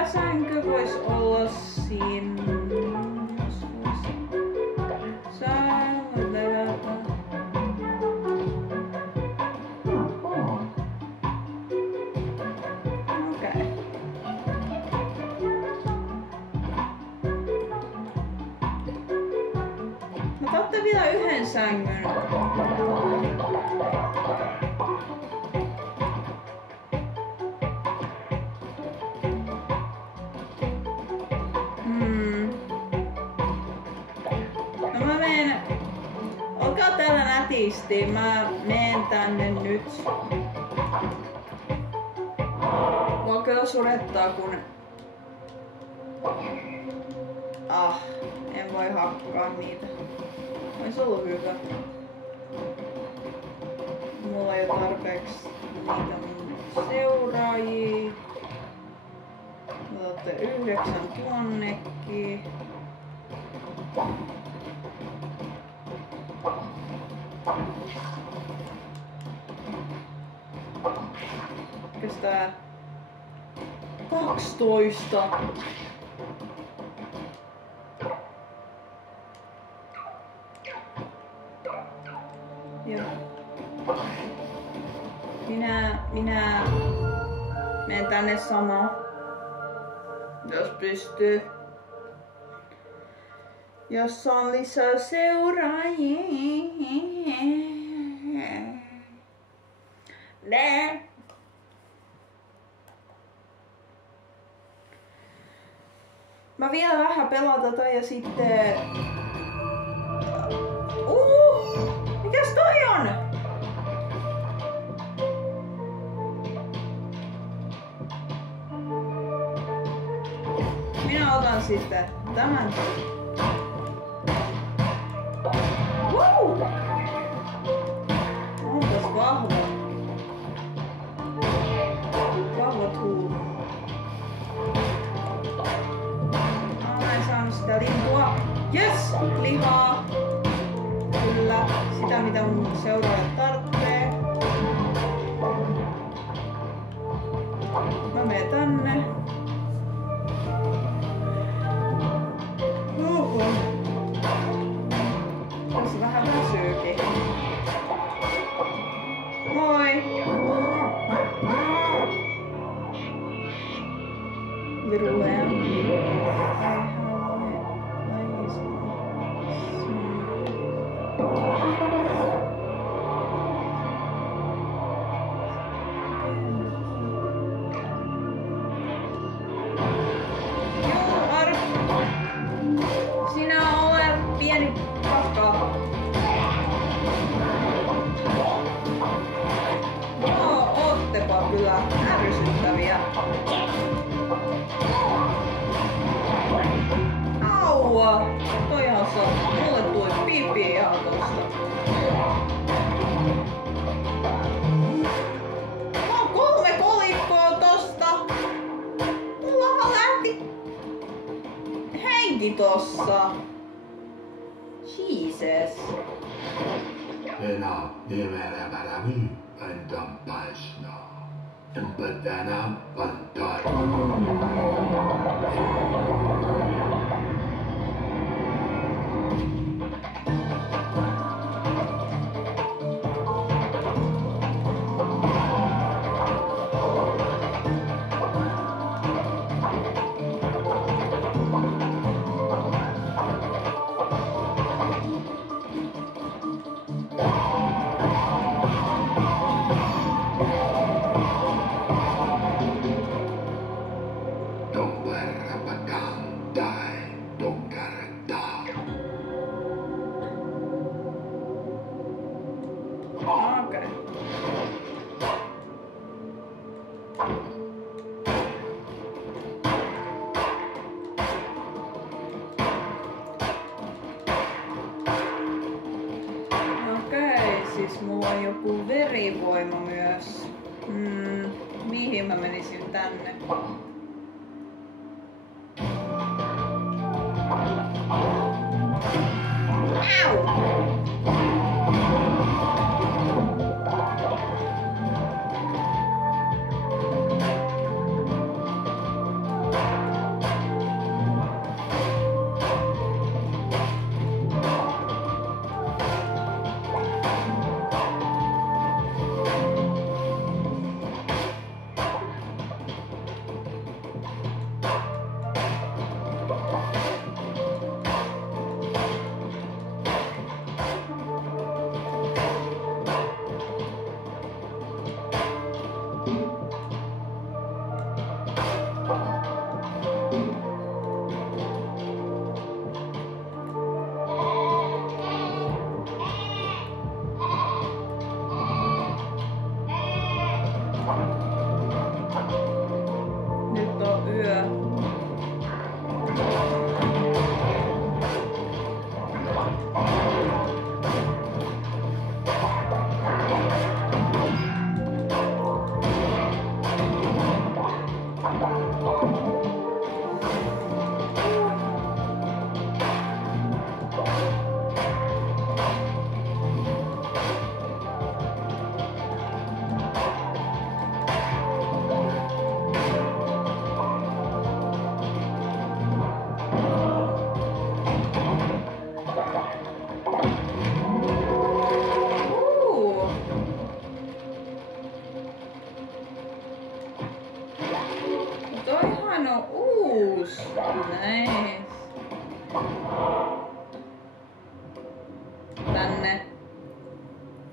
sänky vois olla siinä. Sä voit levätä. Okei. Mä otan vielä yhden sängyn. No mä menen. Olkaa täällä nätisti. Mä menen tänne nyt. Mua kyllä surettaa kun... en voi hakkaa niitä. Ois ollut hyvä. Mulla ei oo tarpeeksi niitä mun seuraajia. Otatte 9 tuonnekin. Kestää 12. Ja minä menen tänne samaan, jos pystyy. Jos on lisää seuraajia. Mä vielä vähän pelaan tätä ja sitten... Mikäs toi on? Minä otan sitten tämän. Onpas vahva. Vahvat huulut. Olen saanut sitä lintua. Yes! Lihaa. Kyllä. Sitä mitä mun seuraajat tarvitsee. Mä menen tänne. Tässä vähän väsyykin. Moi! Viruleen. Sinä olet pieni kakka. Oottepa kyllä ärsyttäviä. Aua! Toihan saa. Mulle tuli piippi ihan tosta. Mä oon 3 kolikkoa tosta. Mullahan lähti henki tossa. Jesus. Enää nimellä välämi antan paisnaa. Empatana pantai. Siis mulla on joku verivoima myös. Mihin mä menisin tänne? Au!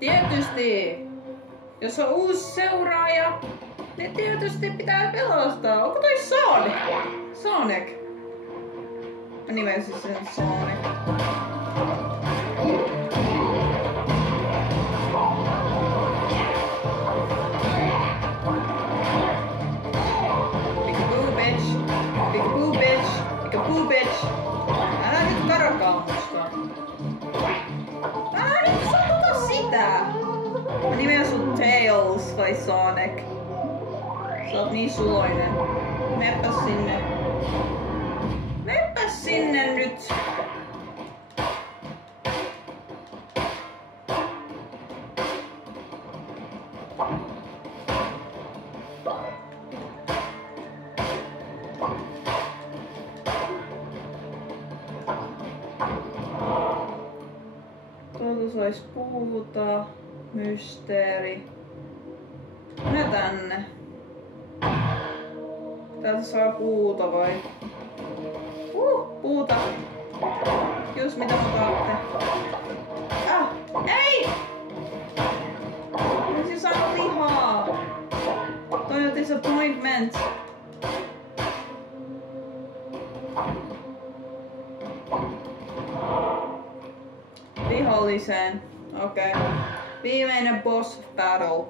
Tietysti, jos on uusi seuraaja, niin tietysti pitää pelastaa. Onko toi Sonic? Sonic. Mä nimesin sen Sonic. Peekaboo bitch. Peekaboo bitch. Peekaboo bitch. Älä nyt karkaa musta. Älä nyt sattuta sitä. Mä nimen sun Tails vai Sonic. Sä oot niin suloinen. Meppä sinne. Meppä sinne nyt. Tuolta sais puuta. Mysteeri. Mennä tänne. Täältä saa puuta vai? Puuta. Just mitä makaatte. Ei! Olisin saanut lihaa. Toi on disappointment. Viholliseen. Okei. Viimeinen boss battle.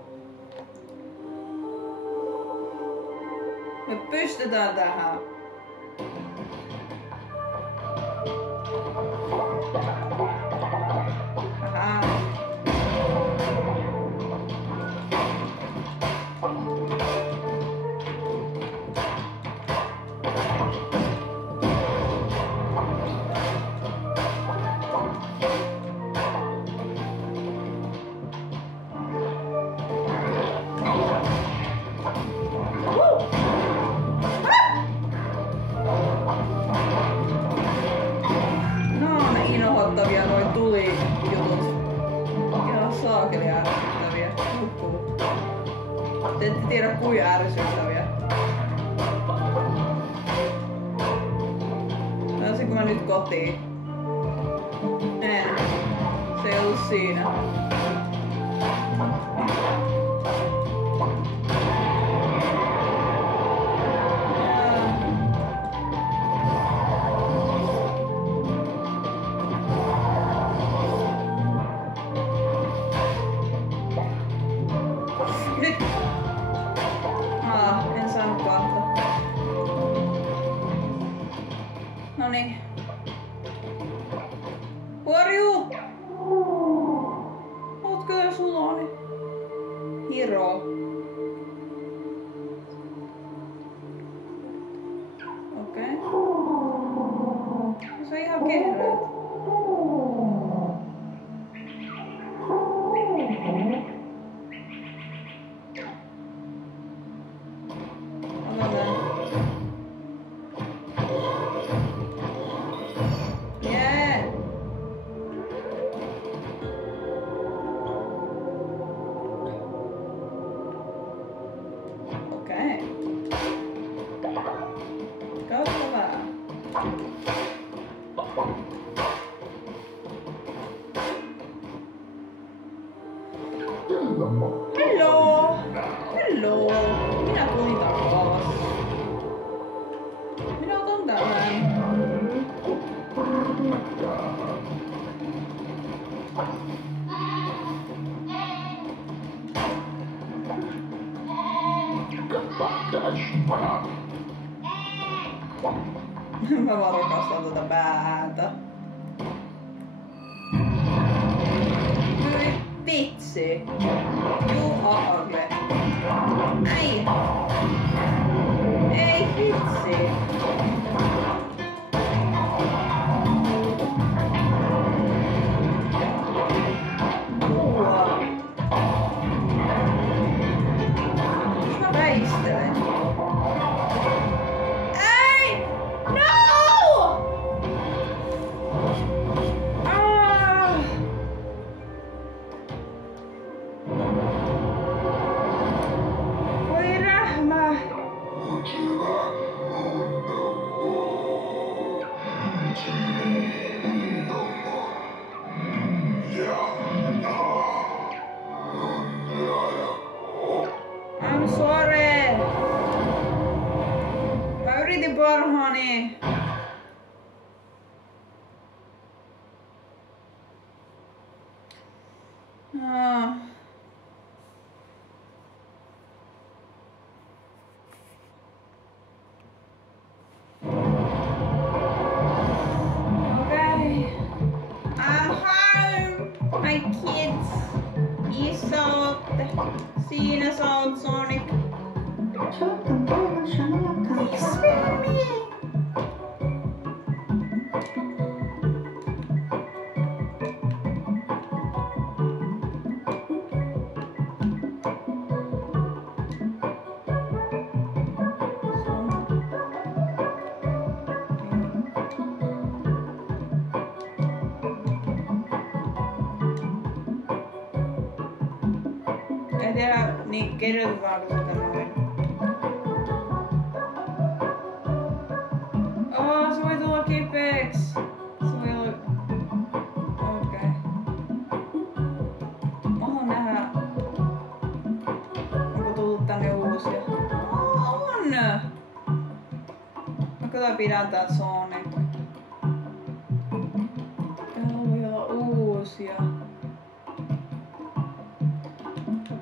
Me pystytään tähän. Aha. Inhottavia noi tulijutut. Ihan saakeli ärsyttäviä. Te ette tiedä kuin ärsyttäviä. Pääsinkö mä nyt kotiin? En. Se ei ollut siinä. En saanut kahta. Noniin. Who are you? Oot kyllä suloni. Hiro. Okei. Se on ihan kehreet. Hello! Hello! Minä tulin takas. Minä otan tämän. Mä vaan rakastan tätä päätä. Hyi vitsi. Juha ugly. Ei. Ei vitsi. Juha. Mä väistelen. Ei! No! Voi rähmä. parhaani. My kids, isootte. Siinä sä oot, Sonic. En tiedä, niin kirjoitetaanko sitä noin. Se voi tulla kipeäks. Se voi olla... Okei. Mä haluan nähdä... Onko tullut tänne uusia? On! Mä kyllä pidän tän Sonic. Täällä voi olla uusia.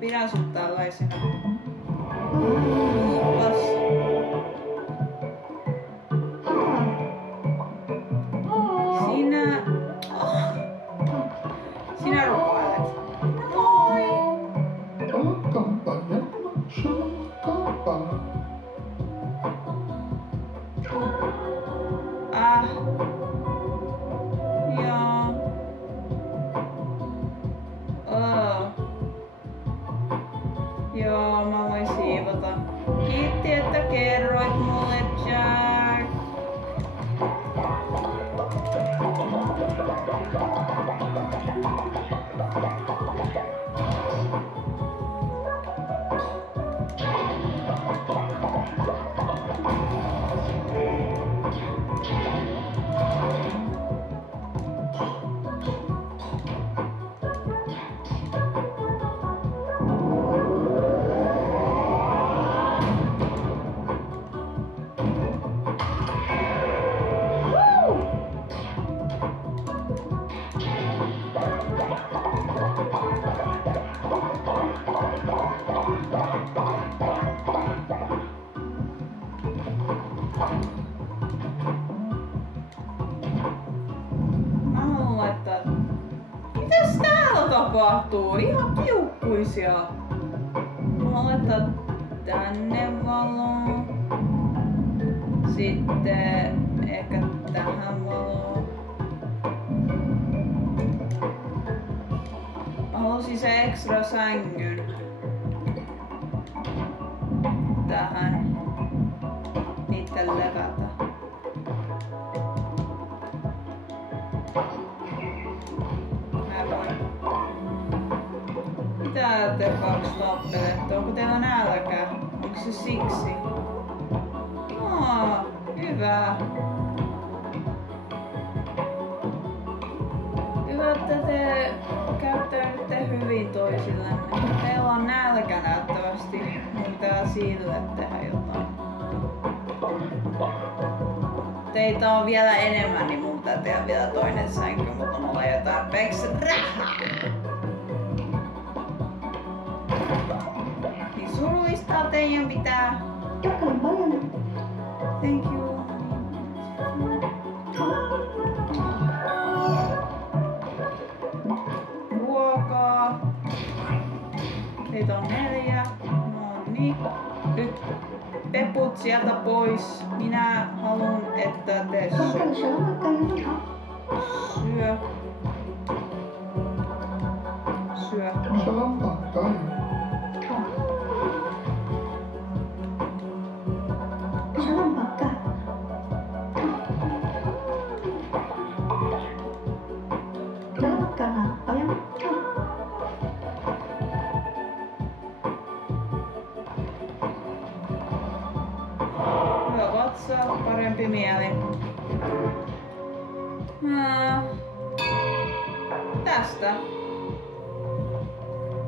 Pidän sut tällaisena. Kuupas. Sinä rukoilet. Moi! Joo. Joo, mä voin siivota. Kiitti, että kerroit mulle, Jack. Mä haluan laittaa... Mitäs täällä tapahtuu? Ihan kiukkuisia. Mä haluan laittaa tänne valoon. Sitten ehkä tähän valoon. Mä halusin se ekstra sängyn. Tähän. Niitten levätä. Mitä te kaksi tappelette? Onko teillä nälkä? Onko se siksi? Hyvä. Hyvä, että te käyttäydytte hyvin toisillenne. Teillä on nälkä näyttävästi. Mun pitää sille tehdä jotain. Teitä on vielä enemmän, niin mun pitää tehdä vielä toinen sänky, mutta mulla ei ole tarpeeksi rahaa. Niin surullista teidän pitää. Thank you. Ruokaa. Teitä on 4. No niin. Nyt peput sieltä pois. Minä haluan, että te syö. Hyvä vatsa, parempi mieli. Tästä.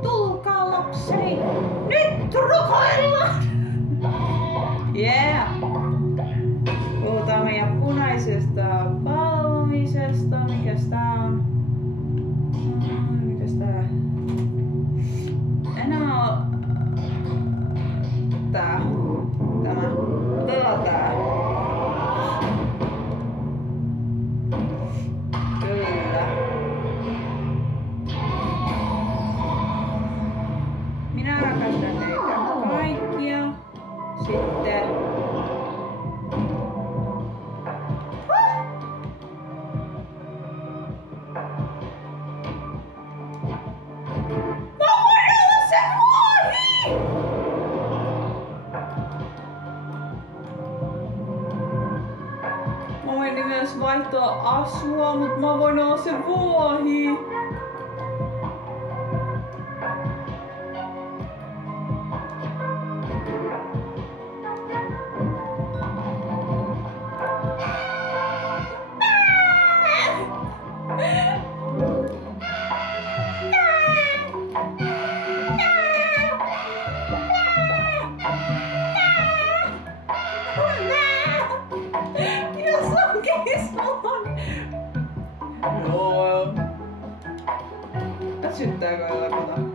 Tulkaa lapseni, nyt rukoillaan! Yeah! Mikäs tää on? Mikäs tää? Enää on... Tää. Tämä. Otetaan tää. Kyllä. Minä rakastan teitä kaikkia. Sitten... Mä voin myös vaihtaa asua, mut mä voin olla se vuohi. Joo. Väsyttääkö jotain?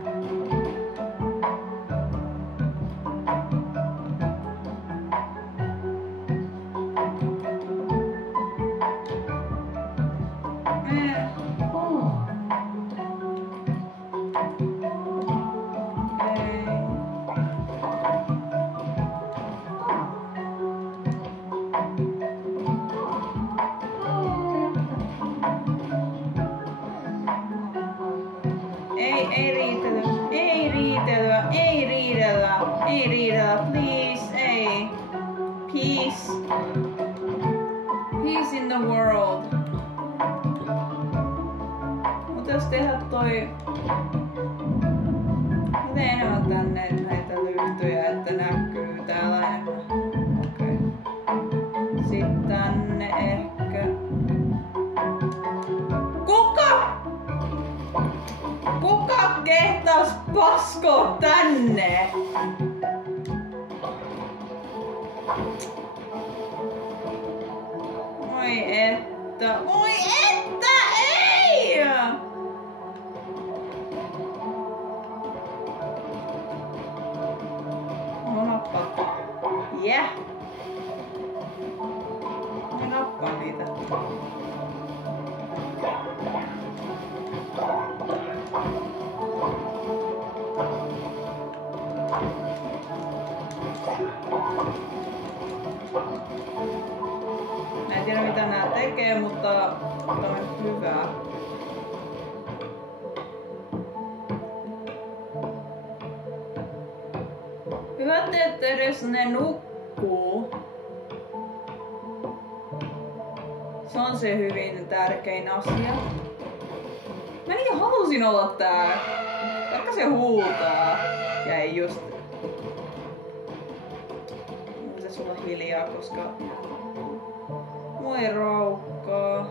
Ei riidellä, please, ei. Peace. Peace in the world. Mut jos tehdä toi... Miten enemmän tänne näitä lyhtyjä, että näkyy täällä enemmän. Okei. Sitten tänne ehkä... Kuka kehtas paskoa tänne? Voi että, ei! Nappa. Yeah. Nappa niitä. Mä en tiedä mitä nää tekee, mutta tää on hyvää. Hyvä, että edes ne nukkuu. Se on se hyvin tärkein asia. Mä niin halusin olla täällä. Vaikka se huutaa. Ja ei just... Pitäis olla hiljaa, koska... Moi raukkaa.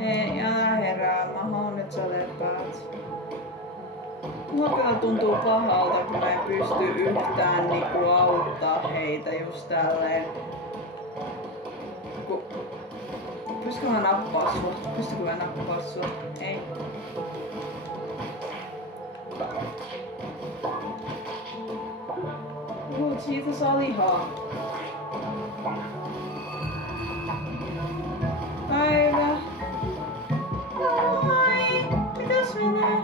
Ei, älä herää. Mä haluan nyt sä lepäät. Mulla kyllä tuntuu pahalta, kun mä en pysty yhtään niinku auttaa heitä just tälleen. Pystykö mä nappaa sua? Pystykö mä nappaa sua? Ei. Siitä saa lihaa. Päivä. Moi! Mitäs menee?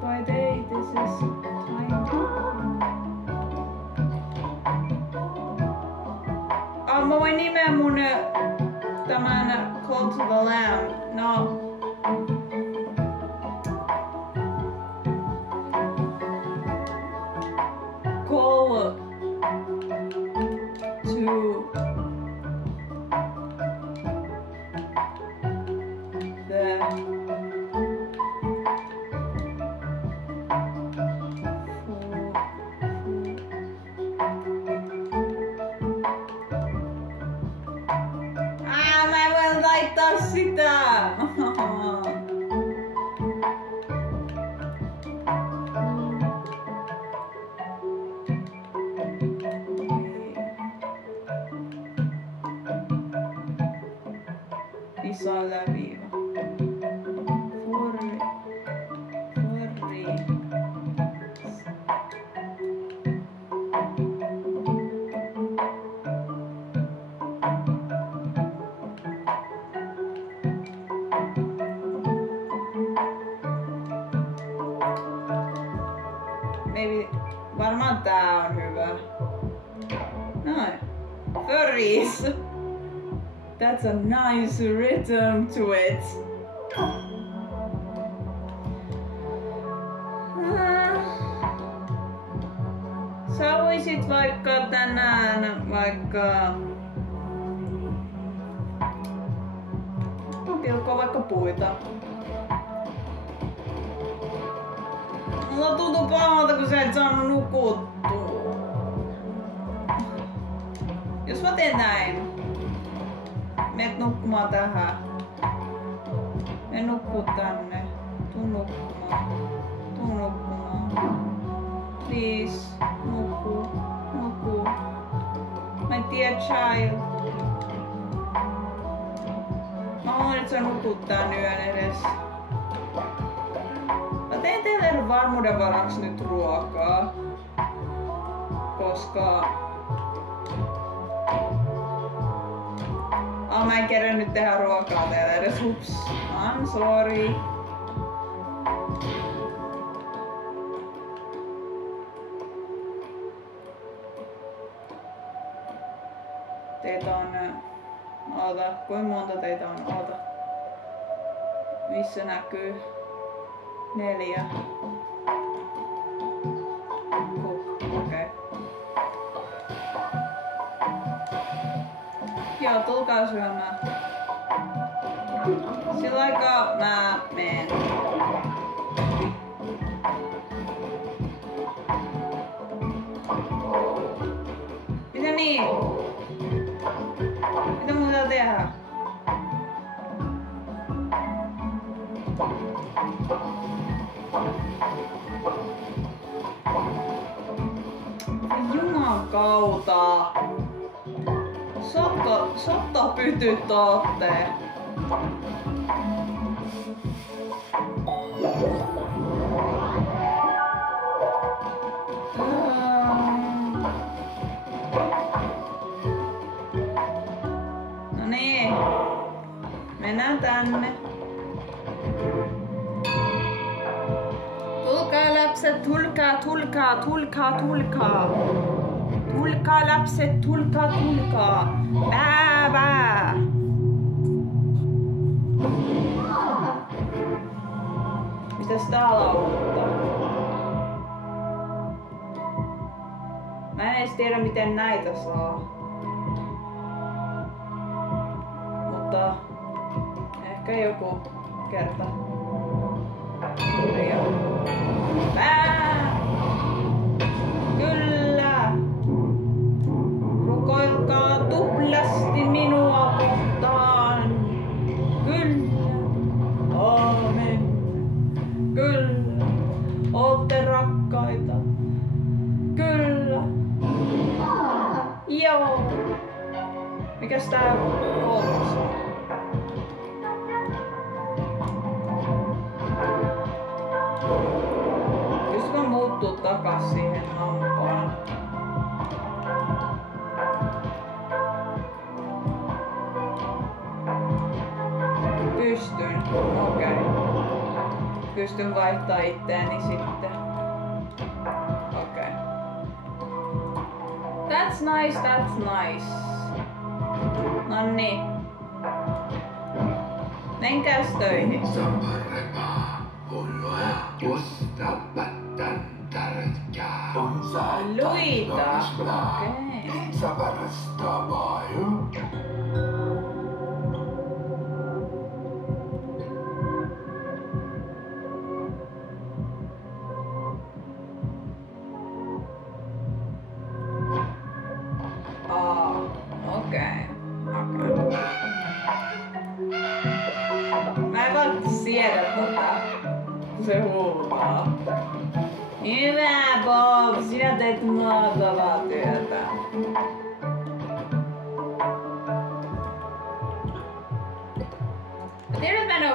By day, this is time. Mä voin nimeä mun tämän Call to the Lamb. No. Call to the mä voin laittaa sitä! missä on yläviiva. Furri. Maybe, varmaan tää on hyvä. Noin. Furries. That's a nice rhythm to it. Sä voisit vaikka tänään pilkkoa vaikka puita. Mulla tuntuu pahalta, kun sä et saanut nukuttua. Jos mä teen näin. Meet nukkumaan tähän. Me nukkuu tänne. Tuu nukkumaan. Please. Nukkuu. My dear child. Mä haluan, että sä nukut tän yön edes. Mä teen teille varmuuden varaksi nyt ruokaa. Koska mä en kerran nyt tehdä ruokaa teille edes. Ups. I'm sorry. Teitä on... kuinka monta teitä on? Missä näkyy? 4. Okei. Joo, tulkaa syömään. Sillä aikaa mä meen. Mitä niin? Mitä mun pitää tehdä? Jumakauta. Sotta pytyt ootte. No niin. Mennään tänne. Tulkaa lapset, tulkaa. Tulkaa lapset, tulkaa. Bää. Mitäs täällä lauluttaa? Mä en edes tiedä miten näitä saa. Mutta ehkä joku kerta. Bää! Kyllä! Rukoilkaa tuplasti minua kohtaan. Kyllä. Aamen. Kyllä. Ootte rakkaita. Kyllä. Joo. Mikäs tää kolmas on? Pystykö muuttuu takas siihen lampaan? Pystyn. Okei. Pystyn vaihtaa itteeni sitten. Okei. That's nice. Noniin. Menkääs töihin. Luita. Okei. Mä en vaan siedä kun se huutaa. Hyvä Bob, sinä teet mahtavaa työtä.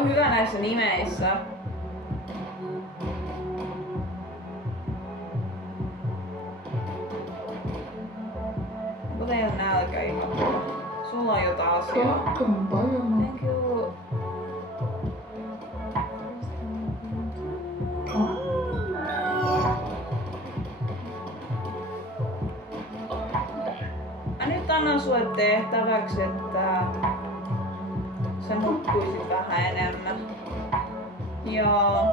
on hyvä näissä nimeissä. Onko teillä nälkä ihan? Sulla on jotain asiaa. Thank you. Mä nyt annan sulle tehtäväksi, että sä nukkuisit vähän enemmän. Ja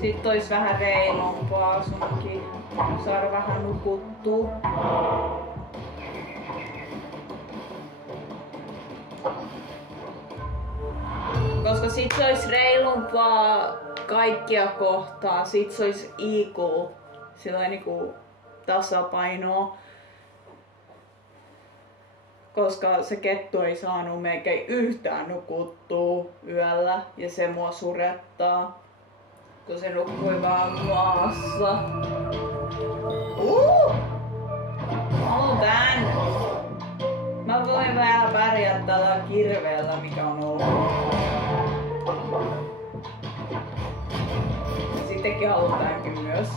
sit ois vähän reilumpaa sunkin saada vähän nukuttua. Koska sit se ois reilumpaa kaikkia kohtaan. Sit se ois equal. Silloin niinku tasapainoa. Koska se kettu ei saanut melkein yhtään nukuttua yöllä ja se mua surettaa, kun se nukkui vaan maassa. Mä haluun tän! Mä voin vielä pärjää tällä kirveellä, mikä on ollut. Sittenkin haluun tämänkin myös.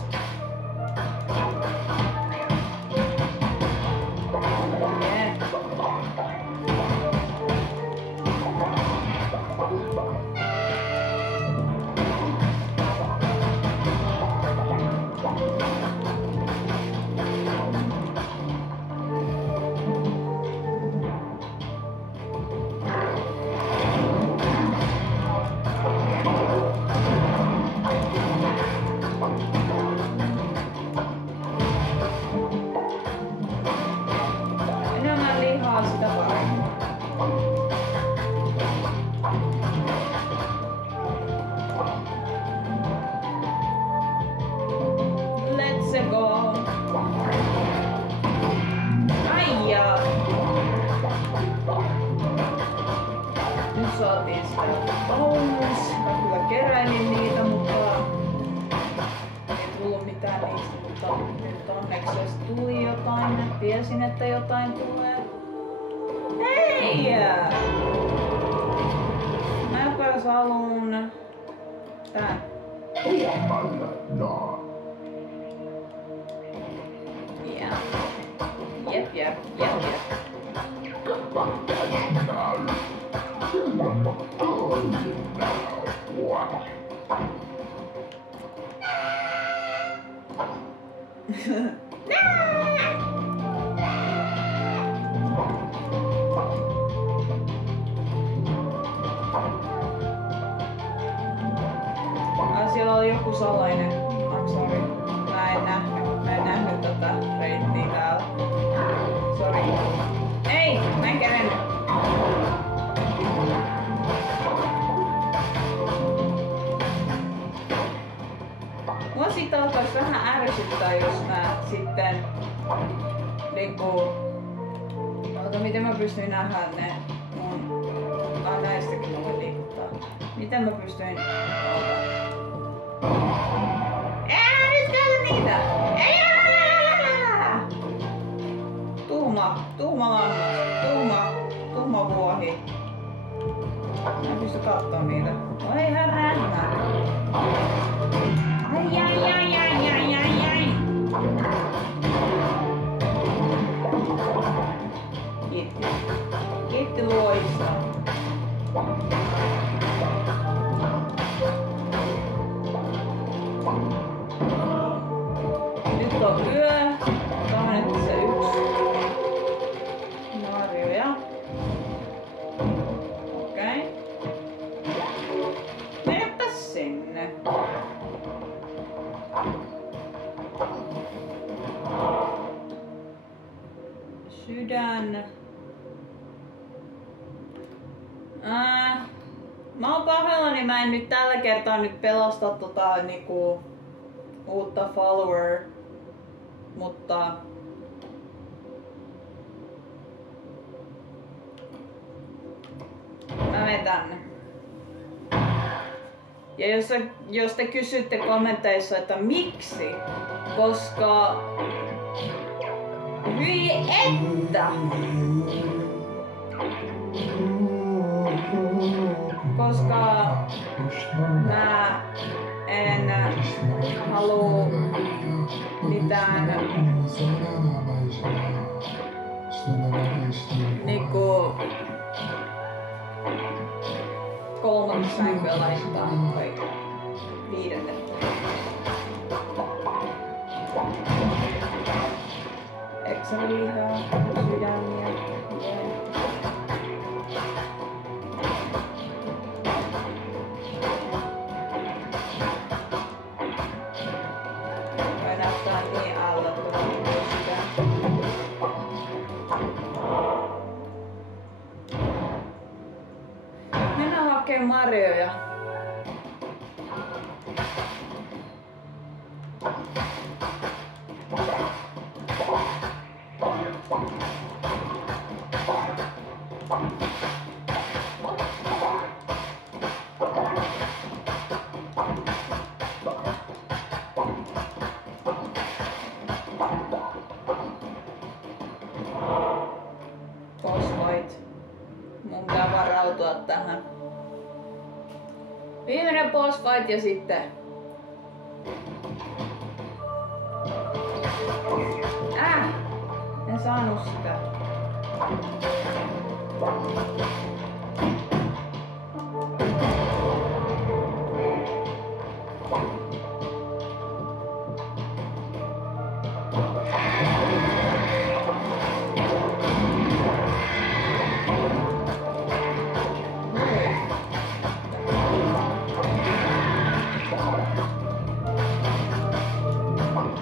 Enemmän lihaa sitä paremmin. Let's go! Aijaa! Nyt saatiin sitä bonus. Mä kyllä keräilin niitä, mutta ei tullut mitään niistä. Mutta nyt onneksi jos tuli jotain, tiesin että jotain tulee. Hei! Mäpäs haluun tän. Jep. Siellä oli joku salainen. I'm sorry. Mä en nähnyt tätä reittiä täällä. Sorry. Ei! Mä en kerennyt. Mua sit alkais vähän ärsyttää, jos mä sitten niinku... miten mä pystyin nähdä ne mun... näistäkin mä voin liikuttaa. Miten mä pystyin... Nyt käytä niitä! Tuhma lammas. Tuhma vuohi. Mä en pysty kattoo niitä. Oi herra! Ai. Kiitti luoista. Nyt on yö. Otetaan nyt se yksi marjoja. Okei. Menepäs sinne. Sydän. Mä oon pahoillani, mä en nyt tällä kertaa nyt pelasta niinku uutta follower, mutta mä menen tänne. Ja jos te kysytte kommenteissa, että miksi, koska hyi että! Koska Mä en halua mitään niinku kolmanneksi sänkyä laittaa vai viidennettä. Eksalihaa, sydämiä, voi näyttää niin alla tuolla sitä. Mennään hakemaan marjoja. Mun pitää varautua tähän. Viimeinen boss fight ja sitten... En saanut sitä.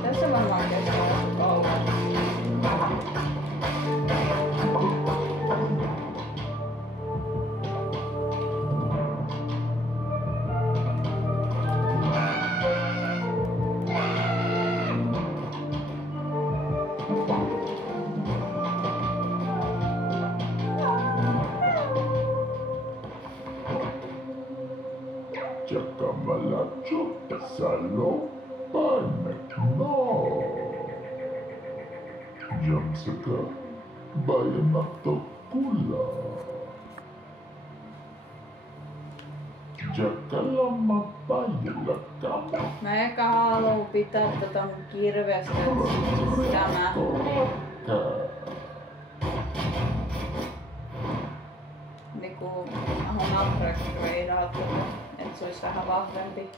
Tässä varmaan kestää kauan. Chakamalacho, salo, panek, no. Jamsaka, bayanato kula. Jakalama bayalakama. Mä eka haluu pitää tota mun kirvestä, tämä. Niinku, mä haluan upgradeaa tätä, et se ois vähän vahvempi.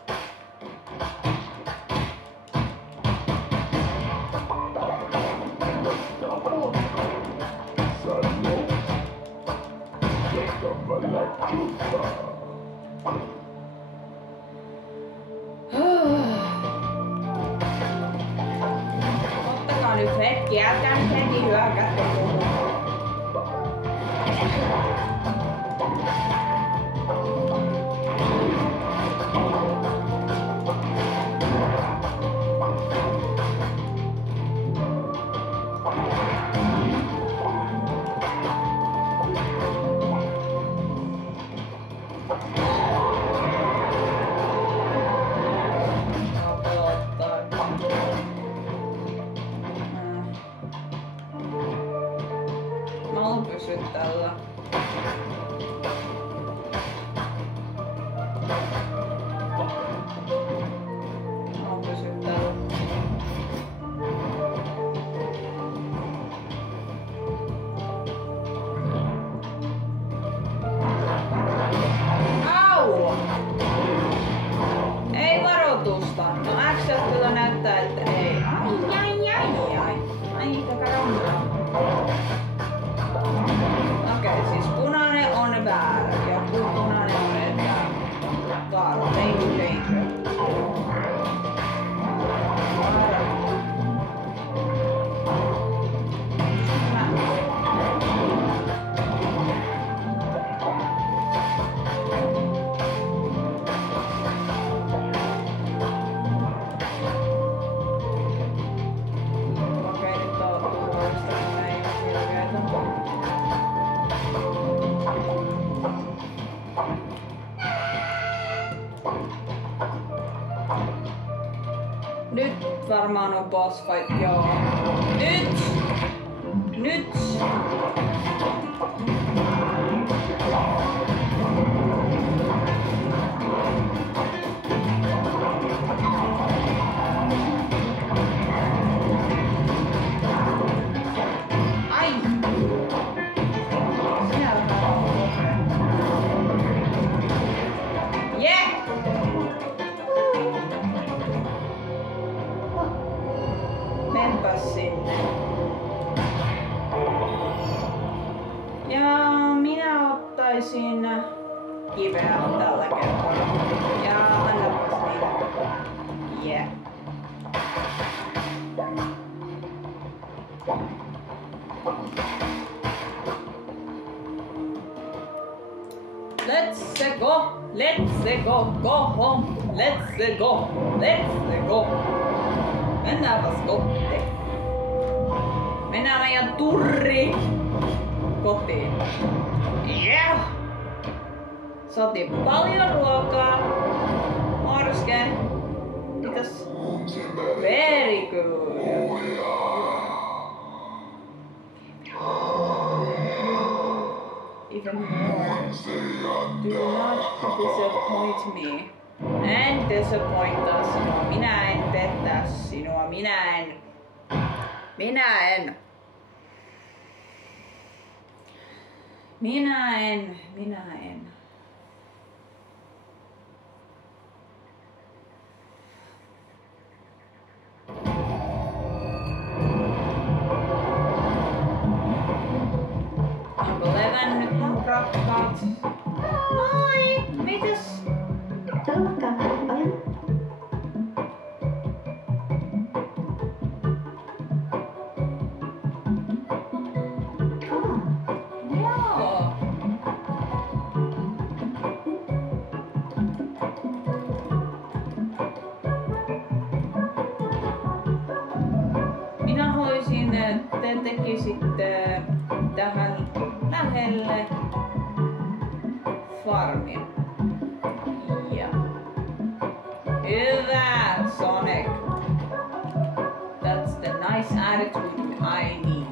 Ottakaa nyt hetki, älkää nyt heti hyökätte muuhun. Mä oon pysyä tällä. Mä oon pysyä tällä. Au! Ei varoitusta. No X kyllä näyttää, että ei. Ai, kakaramba. Okei, siis punainen on väärä ja punainen on epäväärä. Danger. Okei, nyt on turvallista, kun ei hirveetä. Nyt varmaan on boss fight, joo. Nyt! haluaisin kiveä tällä kertaa. Ja annapas niitä. Yeah. Let's go home, let's go. Mennäänpäs kotiin. Mennään meidän turri kotiin. Yeah! Saatiin paljon ruokaa. Morsken. Mitäs? Very good. Even more. Do not disappoint me. En disappointaa sinua. Minä en pettää sinua. Minä en. Onko levännyt mun rakkaat? Moi! Mitäs? Tervetuloa paljon. Joo. Minä haluaisin, että te tekisitte tähän lähelle farmin. Ja. Hyvä, Sonic. That's the nice attitude I need.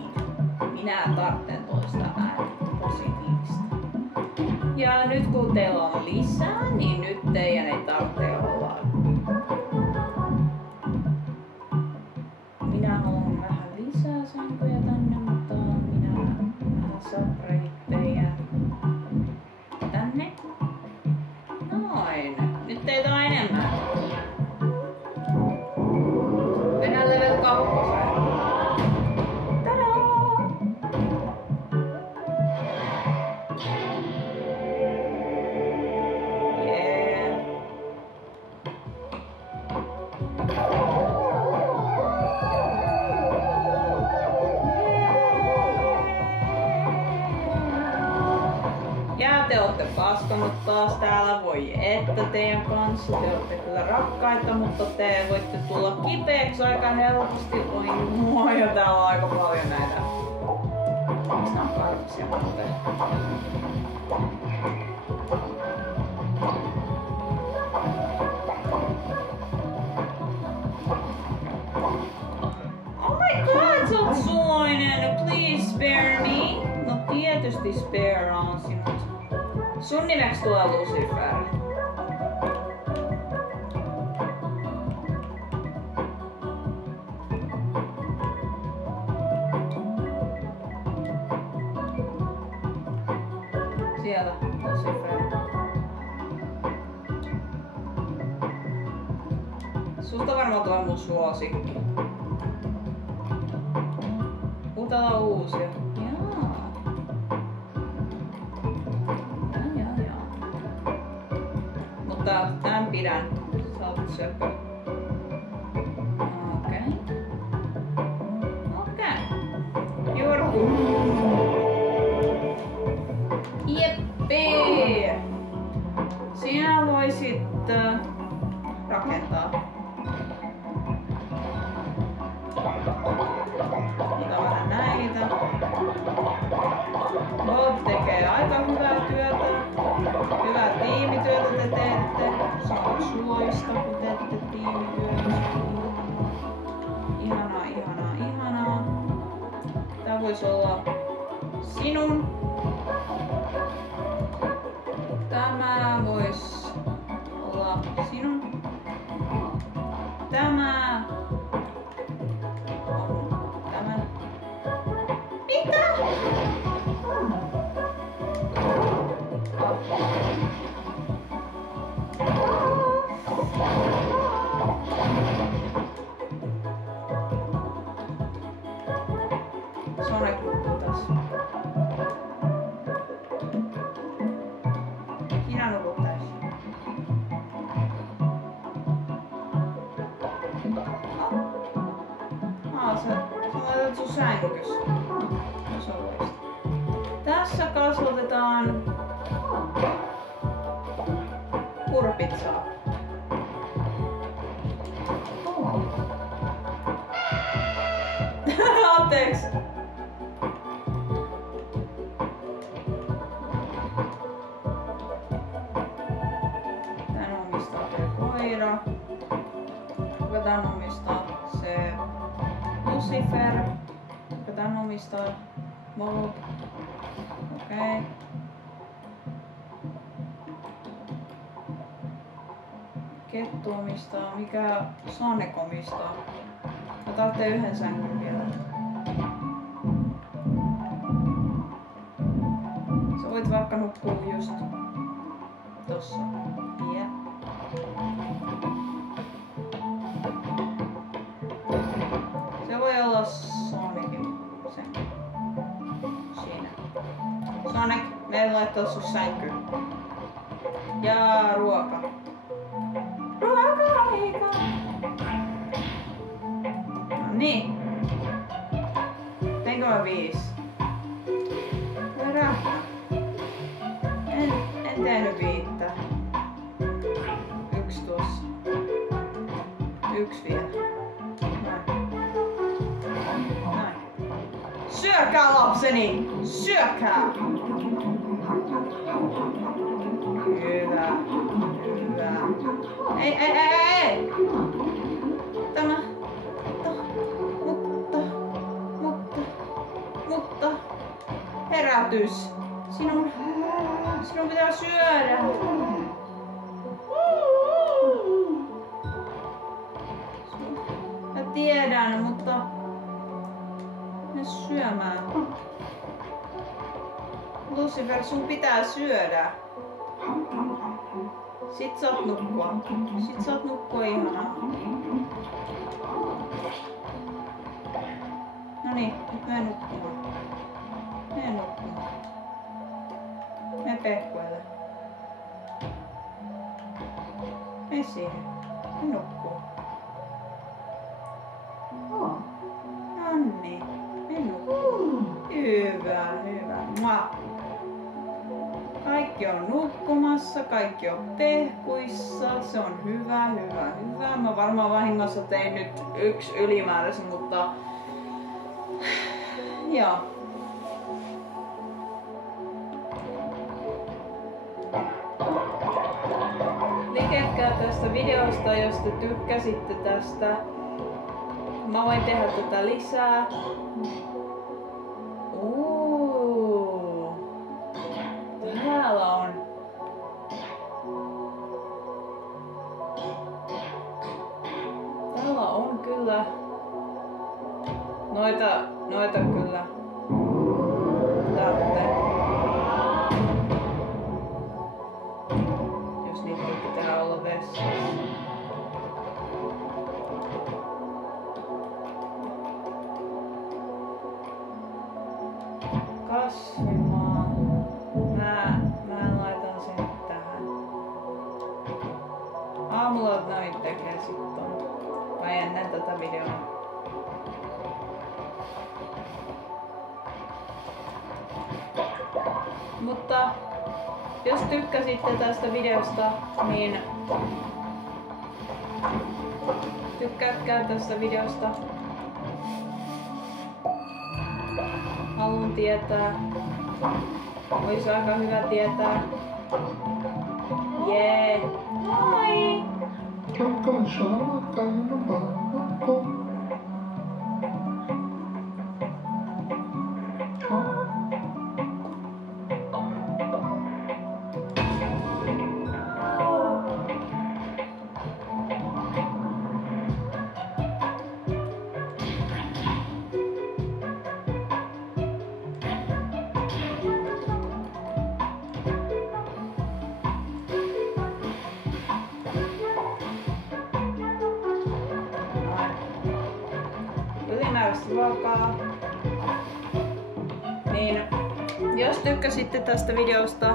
Minä tarvitsen toista positiivista. Ja nyt kun teillä on lisää, niin nyt teidän ei tarvitse olla. Minä haluan vähän lisää sankoja tänne, mutta minä vähän separate teidän tänne. Noin. Nyt teitä on enemmän. Mennään level 2. Tadaa! Yeah. Ja te ootte paskanut taas täällä, voi että teidän kanssa, te ootte kyllä rakkaita, mutta te voitte tulla kipeäksi aika helposti. Oi mua, ja täällä on aika paljon näitä. Miksi nää on karvasia muuten? Oh my god, sä oot suloinen! Please spare me! No tietysti spare on sinut. Sun nimeksi tulee Lucifer. Siellä Lucifer. Susta varmaan tulee mun suosikki. Täällä on uusia. Jaa. Mutta tän pidän. Sä oot söpö. Okei. Jurku. Jeppii. Sinä voisit rakentaa. Ota vähän näitä. Bob tekee aika hyvää työtä. Hyvää tiimityötä te teette. Se on suoista, kun teette tiimityötä. Ihanaa, ihanaa, ihanaa. Tää voisi olla sinun. Tämä voisi olla sinun. Tämä tämän. Mitä? Sonic taas. sänkyssä. Se on loistava. Tässä kasvatetaan purpitsaa. Anteeksi. Tän omistaa se koira. Joka tän omistaa se Lucifer. Joka tän omistaa Bob. Okei. Kettu omistaa. Mikä Sonic omistaa? Otatte yhden sängyn vielä. Sä voit vaikka nukkua just tossa. Yeah. Se voi olla Sonicin sänky. Siinä. Sonic, me laittaa sun sänkyyn. Ja ruoka. Ruoka-aika! Niin. Teinkö mä 5? Värähtää. En tehnyt 5. 1 tuossa. 1 vielä. Näin. Syökää lapseni! Syökää! Hyvä. Hyvä. Ei! Tämä. Mutta. Herätys. Sinun pitää syödä. Mä tiedän, mutta mene syömään. Lucifer, sun pitää syödä. Sit saat nukkua ihanaa. Noniin, nyt mene nukkumaan. Mene pehkoille. Mene siihen. Mene nukkuu. Noniin, mene nukkuu. Hyvä. Mua. Kaikki on nukkumassa, kaikki on pehkuissa, se on hyvä. Mä varmaan vahingossa tein nyt 1 ylimääräisen, mutta joo. Liketkää tästä videosta, jos te tykkäsitte tästä. Mä voin tehdä tätä lisää. Täällä on kyllä noita kyllä tarvitsee. Jos niitä pitää olla vessassa. Kasvimaa. Mä laitan sen tähän. Aamulla noin tekee sitten vai ennen tätä videoa. Mutta jos tykkäsitte tästä videosta, niin tykkäätkää tästä videosta. Haluan tietää. Olisi aika hyvä tietää. Jee! Moi! Ruokaa. Niin, jos tykkäsitte tästä videosta,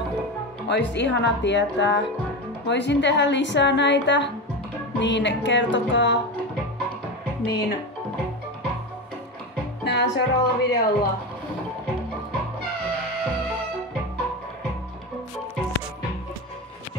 olisi ihana tietää. Voisin tehdä lisää näitä, niin kertokaa. Niin Nähdään seuraavalla videolla.